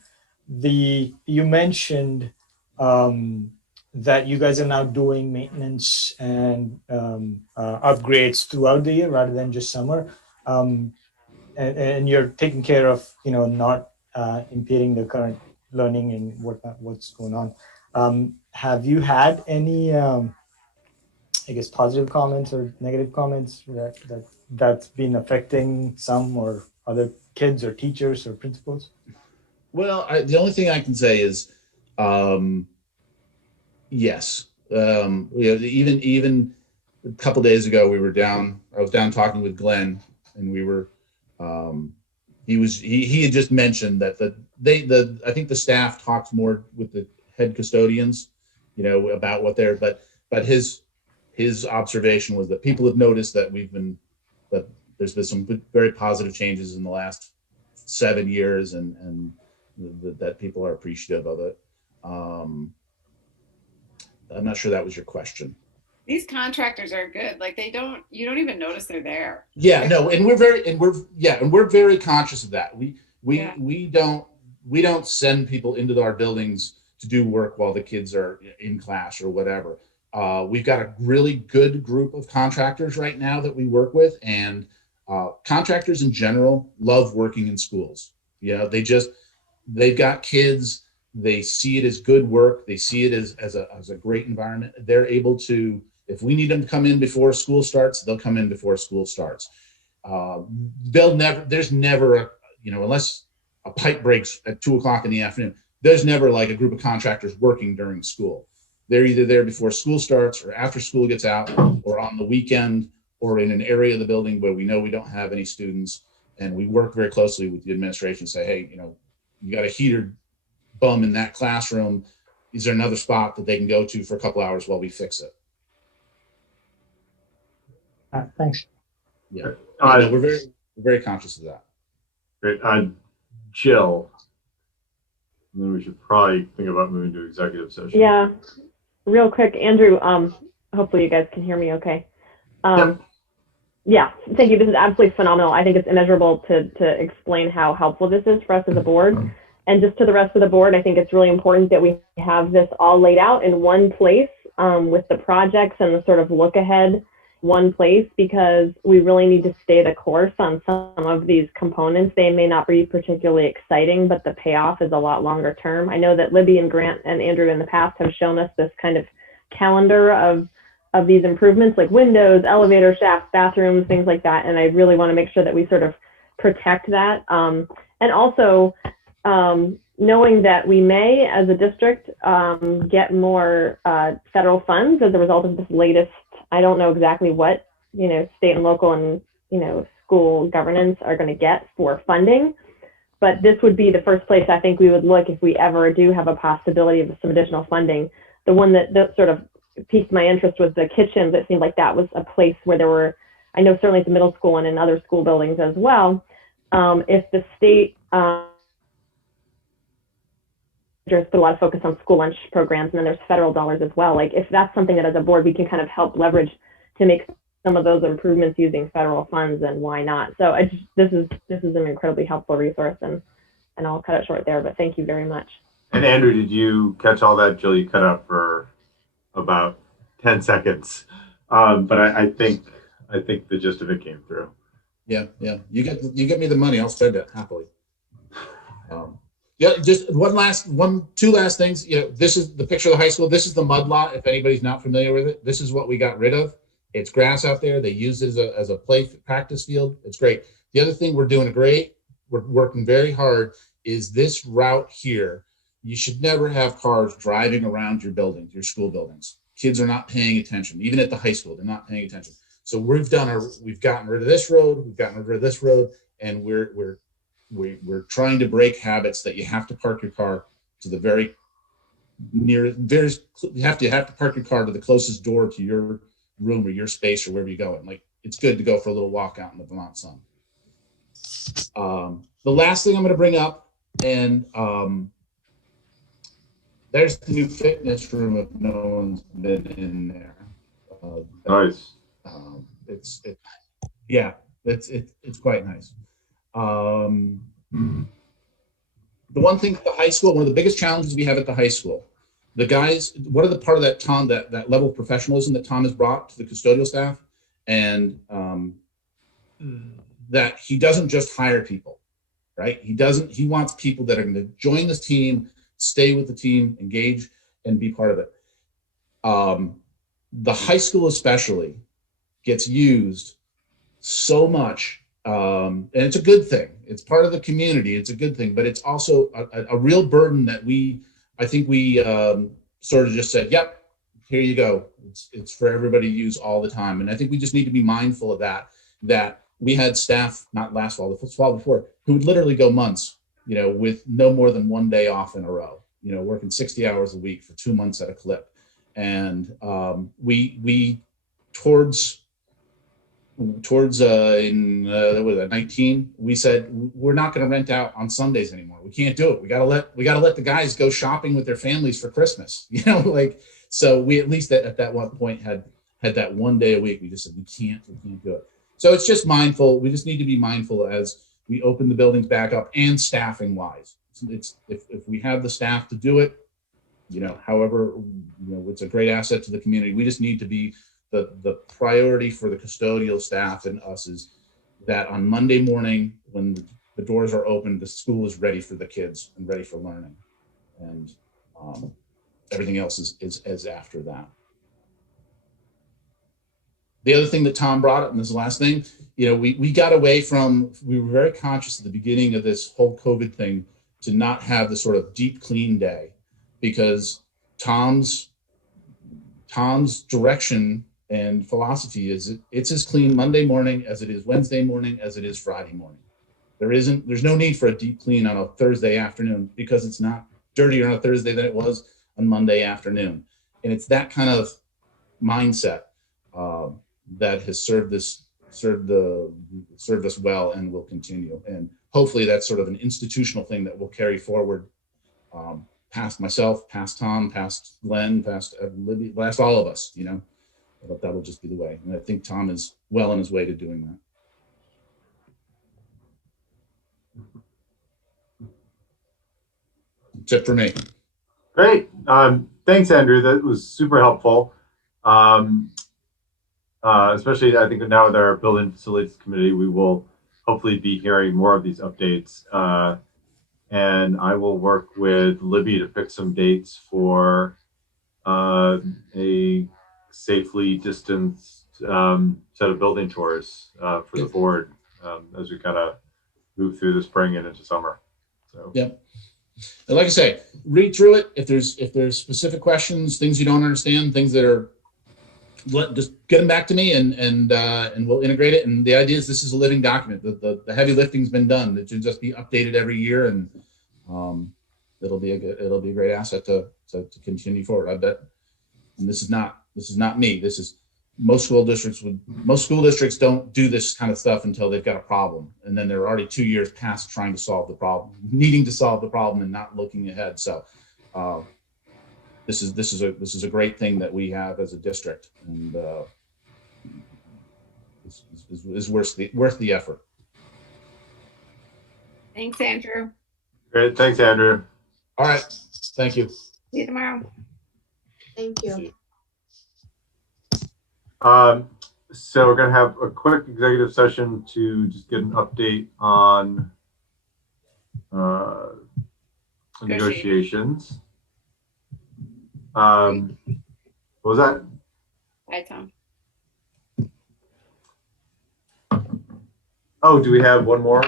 You mentioned that you guys are now doing maintenance and upgrades throughout the year rather than just summer. And you're taking care of, you know, not impeding the current learning and what's going on. Have you had any, I guess, positive comments or negative comments that's been affecting some or other kids or teachers or principals? Well, the only thing I can say is, yes. You know, even a couple days ago, I was down talking with Glenn, and we were. He had just mentioned that I think the staff talks more with the head custodians, you know, about what they're, but his observation was that people have noticed that that there's been some very positive changes in the last 7 years, and that people are appreciative of it. I'm not sure that was your question. These contractors are good. Like you don't even notice they're there. Yeah, no, and we're very conscious of that. We don't send people into our buildings to do work while the kids are in class or whatever. We've got a really good group of contractors right now that we work with, and contractors in general love working in schools. You know, they've got kids. They see it as good work. They see it as a great environment. They're able to, if we need them to come in before school starts, they'll come in before school starts. There's never you know, unless a pipe breaks at 2 o'clock in the afternoon, there's never like a group of contractors working during school. They're either there before school starts or after school gets out, or on the weekend, or in an area of the building where we know we don't have any students. And we work very closely with the administration to say, hey, you know, you got a heater bum in that classroom. Is there another spot that they can go to for a couple hours while we fix it? Thanks. Yeah, we're very conscious of that. Great. Jill, and then we should probably think about moving to executive session. Yeah, real quick, Andrew, hopefully you guys can hear me okay. Yep. Yeah, thank you. This is absolutely phenomenal. I think it's immeasurable to explain how helpful this is for us as a board. And just to the rest of the board, I think it's really important that we have this all laid out in one place with the projects and the sort of look ahead one place, because we really need to stay the course on some of these components. They may not be particularly exciting, but the payoff is a lot longer term. I know that Libby and Grant and Andrew in the past have shown us this kind of calendar of these improvements, like windows, elevator shafts, bathrooms, things like that. And I really want to make sure that we sort of protect that. And also knowing that we may, as a district, get more federal funds as a result of this latest, I don't know exactly what, state and local and, school governance are going to get for funding. But this would be the first place I think we would look if we ever do have a possibility of some additional funding. The one that sort of piqued my interest was the kitchens. It seemed like that was a place where there were, I know certainly at the middle school and in other school buildings as well, if the state just put a lot of focus on school lunch programs, and then there's federal dollars as well. Like if that's something that as a board we can kind of help leverage to make some of those improvements using federal funds, and why not? So this is an incredibly helpful resource, and I'll cut it short there, but thank you very much. And Andrew, did you catch all that? Jill, you cut out for about 10 seconds. But I think the gist of it came through. Yeah. You get me the money, I'll spend it happily. Yeah, just two last things. This is the picture of the high school. This is the mud lot. If anybody's not familiar with it, this is what we got rid of. It's grass out there. They use it as a practice field. It's great. The other thing we're working very hard is this route here. You should never have cars driving around your buildings, your school buildings. Kids are not paying attention. Even at the high school, they're not paying attention. So we've gotten rid of this road. We've gotten rid of this road, and we're trying to break habits that you have to park your car to the very nearest. You have to park your car to the closest door to your room or your space or wherever you're going. Like it's good to go for a little walk out in the Vermont sun. The last thing I'm going to bring up, and there's the new fitness room if no one's been in there. Nice. It's quite nice. The one thing at the high school, one of the biggest challenges we have at the high school, the guys, what are the part of that Tom, that level of professionalism that Tom has brought to the custodial staff, and that he doesn't just hire people, right? He wants people that are going to join this team, stay with the team, engage, and be part of it. The high school especially gets used so much, and it's a good thing. It's part of the community. It's a good thing, but it's also a real burden that I think we sort of just said, yep, here you go. It's for everybody to use all the time. And I think we just need to be mindful of that we had staff, not last fall, the fall before, who would literally go months, with no more than one day off in a row, working 60 hours a week for 2 months at a clip. And we towards in 19, we said we're not going to rent out on Sundays anymore. We can't do it. We got to let the guys go shopping with their families for Christmas. So we at least at that one point had that 1 day a week. We just said we can't do it. So it's just mindful. We just need to be mindful as we open the buildings back up, and staffing wise. It's if we have the staff to do it, however, it's a great asset to the community. We just need to be the priority for the custodial staff and us is that on Monday morning when the doors are open, the school is ready for the kids and ready for learning, and everything else is after that. The other thing that Tom brought up, and this is the last thing, we got away from, we were very conscious at the beginning of this whole COVID thing to not have the sort of deep clean day, because Tom's direction and philosophy is it's as clean Monday morning as it is Wednesday morning as it is Friday morning. There's no need for a deep clean on a Thursday afternoon, because it's not dirtier on a Thursday than it was on Monday afternoon. And it's that kind of mindset that has served us well and will continue. And hopefully that's sort of an institutional thing that will carry forward past myself, past Tom, past Glenn, past Libby, past all of us, but that will just be the way. And I think Tom is well on his way to doing that. That's it for me. Great. Thanks, Andrew. That was super helpful. Especially, I think now with our Building Facilities Committee, we will hopefully be hearing more of these updates. And I will work with Libby to pick some dates for a safely distanced set of building tours for the board as we kind of move through the spring and into summer. So Yep. And like I say, read through it. If there's specific questions, things you don't understand, things that are, just get them back to me, and we'll integrate it. And the idea is this is a living document. The heavy lifting's been done. It should just be updated every year, and it'll be a great asset to continue forward. I bet. And this is not me. This is most school districts don't do this kind of stuff until they've got a problem, and then they're already 2 years past trying to solve the problem, needing to solve the problem, and not looking ahead. So this is a great thing that we have as a district, and is worth the effort. Thanks, Andrew. great. Thanks, Andrew. All right. Thank you. See you tomorrow. Thank you. So we're going to have a quick executive session to just get an update on negotiations. What was that? Hi, Tom. Oh, do we have one more?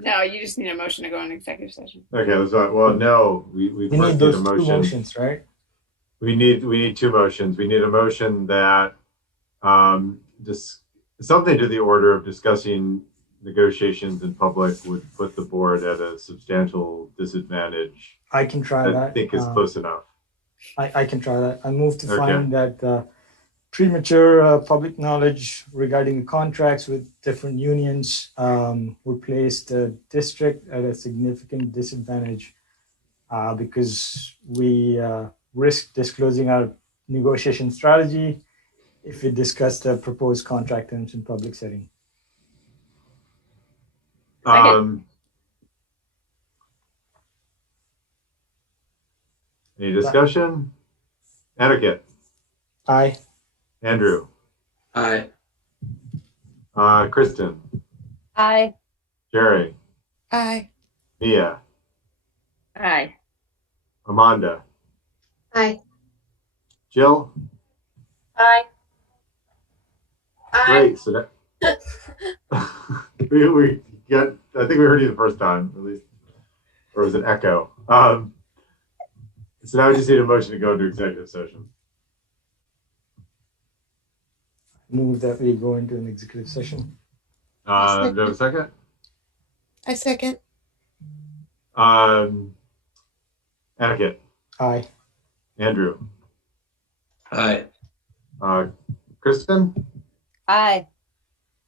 No, you just need a motion to go on executive session. Okay, that's right. Well, no, we We first need those a two motion. motions, right? We need two motions. We need a motion that just something to the order of discussing negotiations in public would put the board at a substantial disadvantage. I can try that. I think is close enough. I can try that. I move to Okay. find that premature public knowledge regarding the contracts with different unions would place the district at a significant disadvantage because we risk disclosing our negotiation strategy if we discuss the proposed contract terms in public setting. Any discussion? Etiquette. Aye. Andrew. Aye. Kristen. Aye. Jerry. Aye. Mia. Aye. Amanda. Aye. Jill. Aye. Great. So that we got. I think we heard you the first time, at least, or it was an echo. So now we just need a motion to go into executive session. Move that we go into an executive session. Do you have a second? I second. Etiquette. Aye. Andrew. Aye. Kristen. Aye.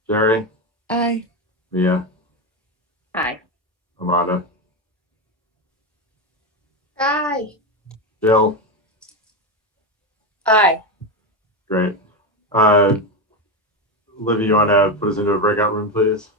Jerry. Aye. Mia. Aye. Amanda. Aye. Jill. Aye. Great. Livy, you want to put us into a breakout room, please?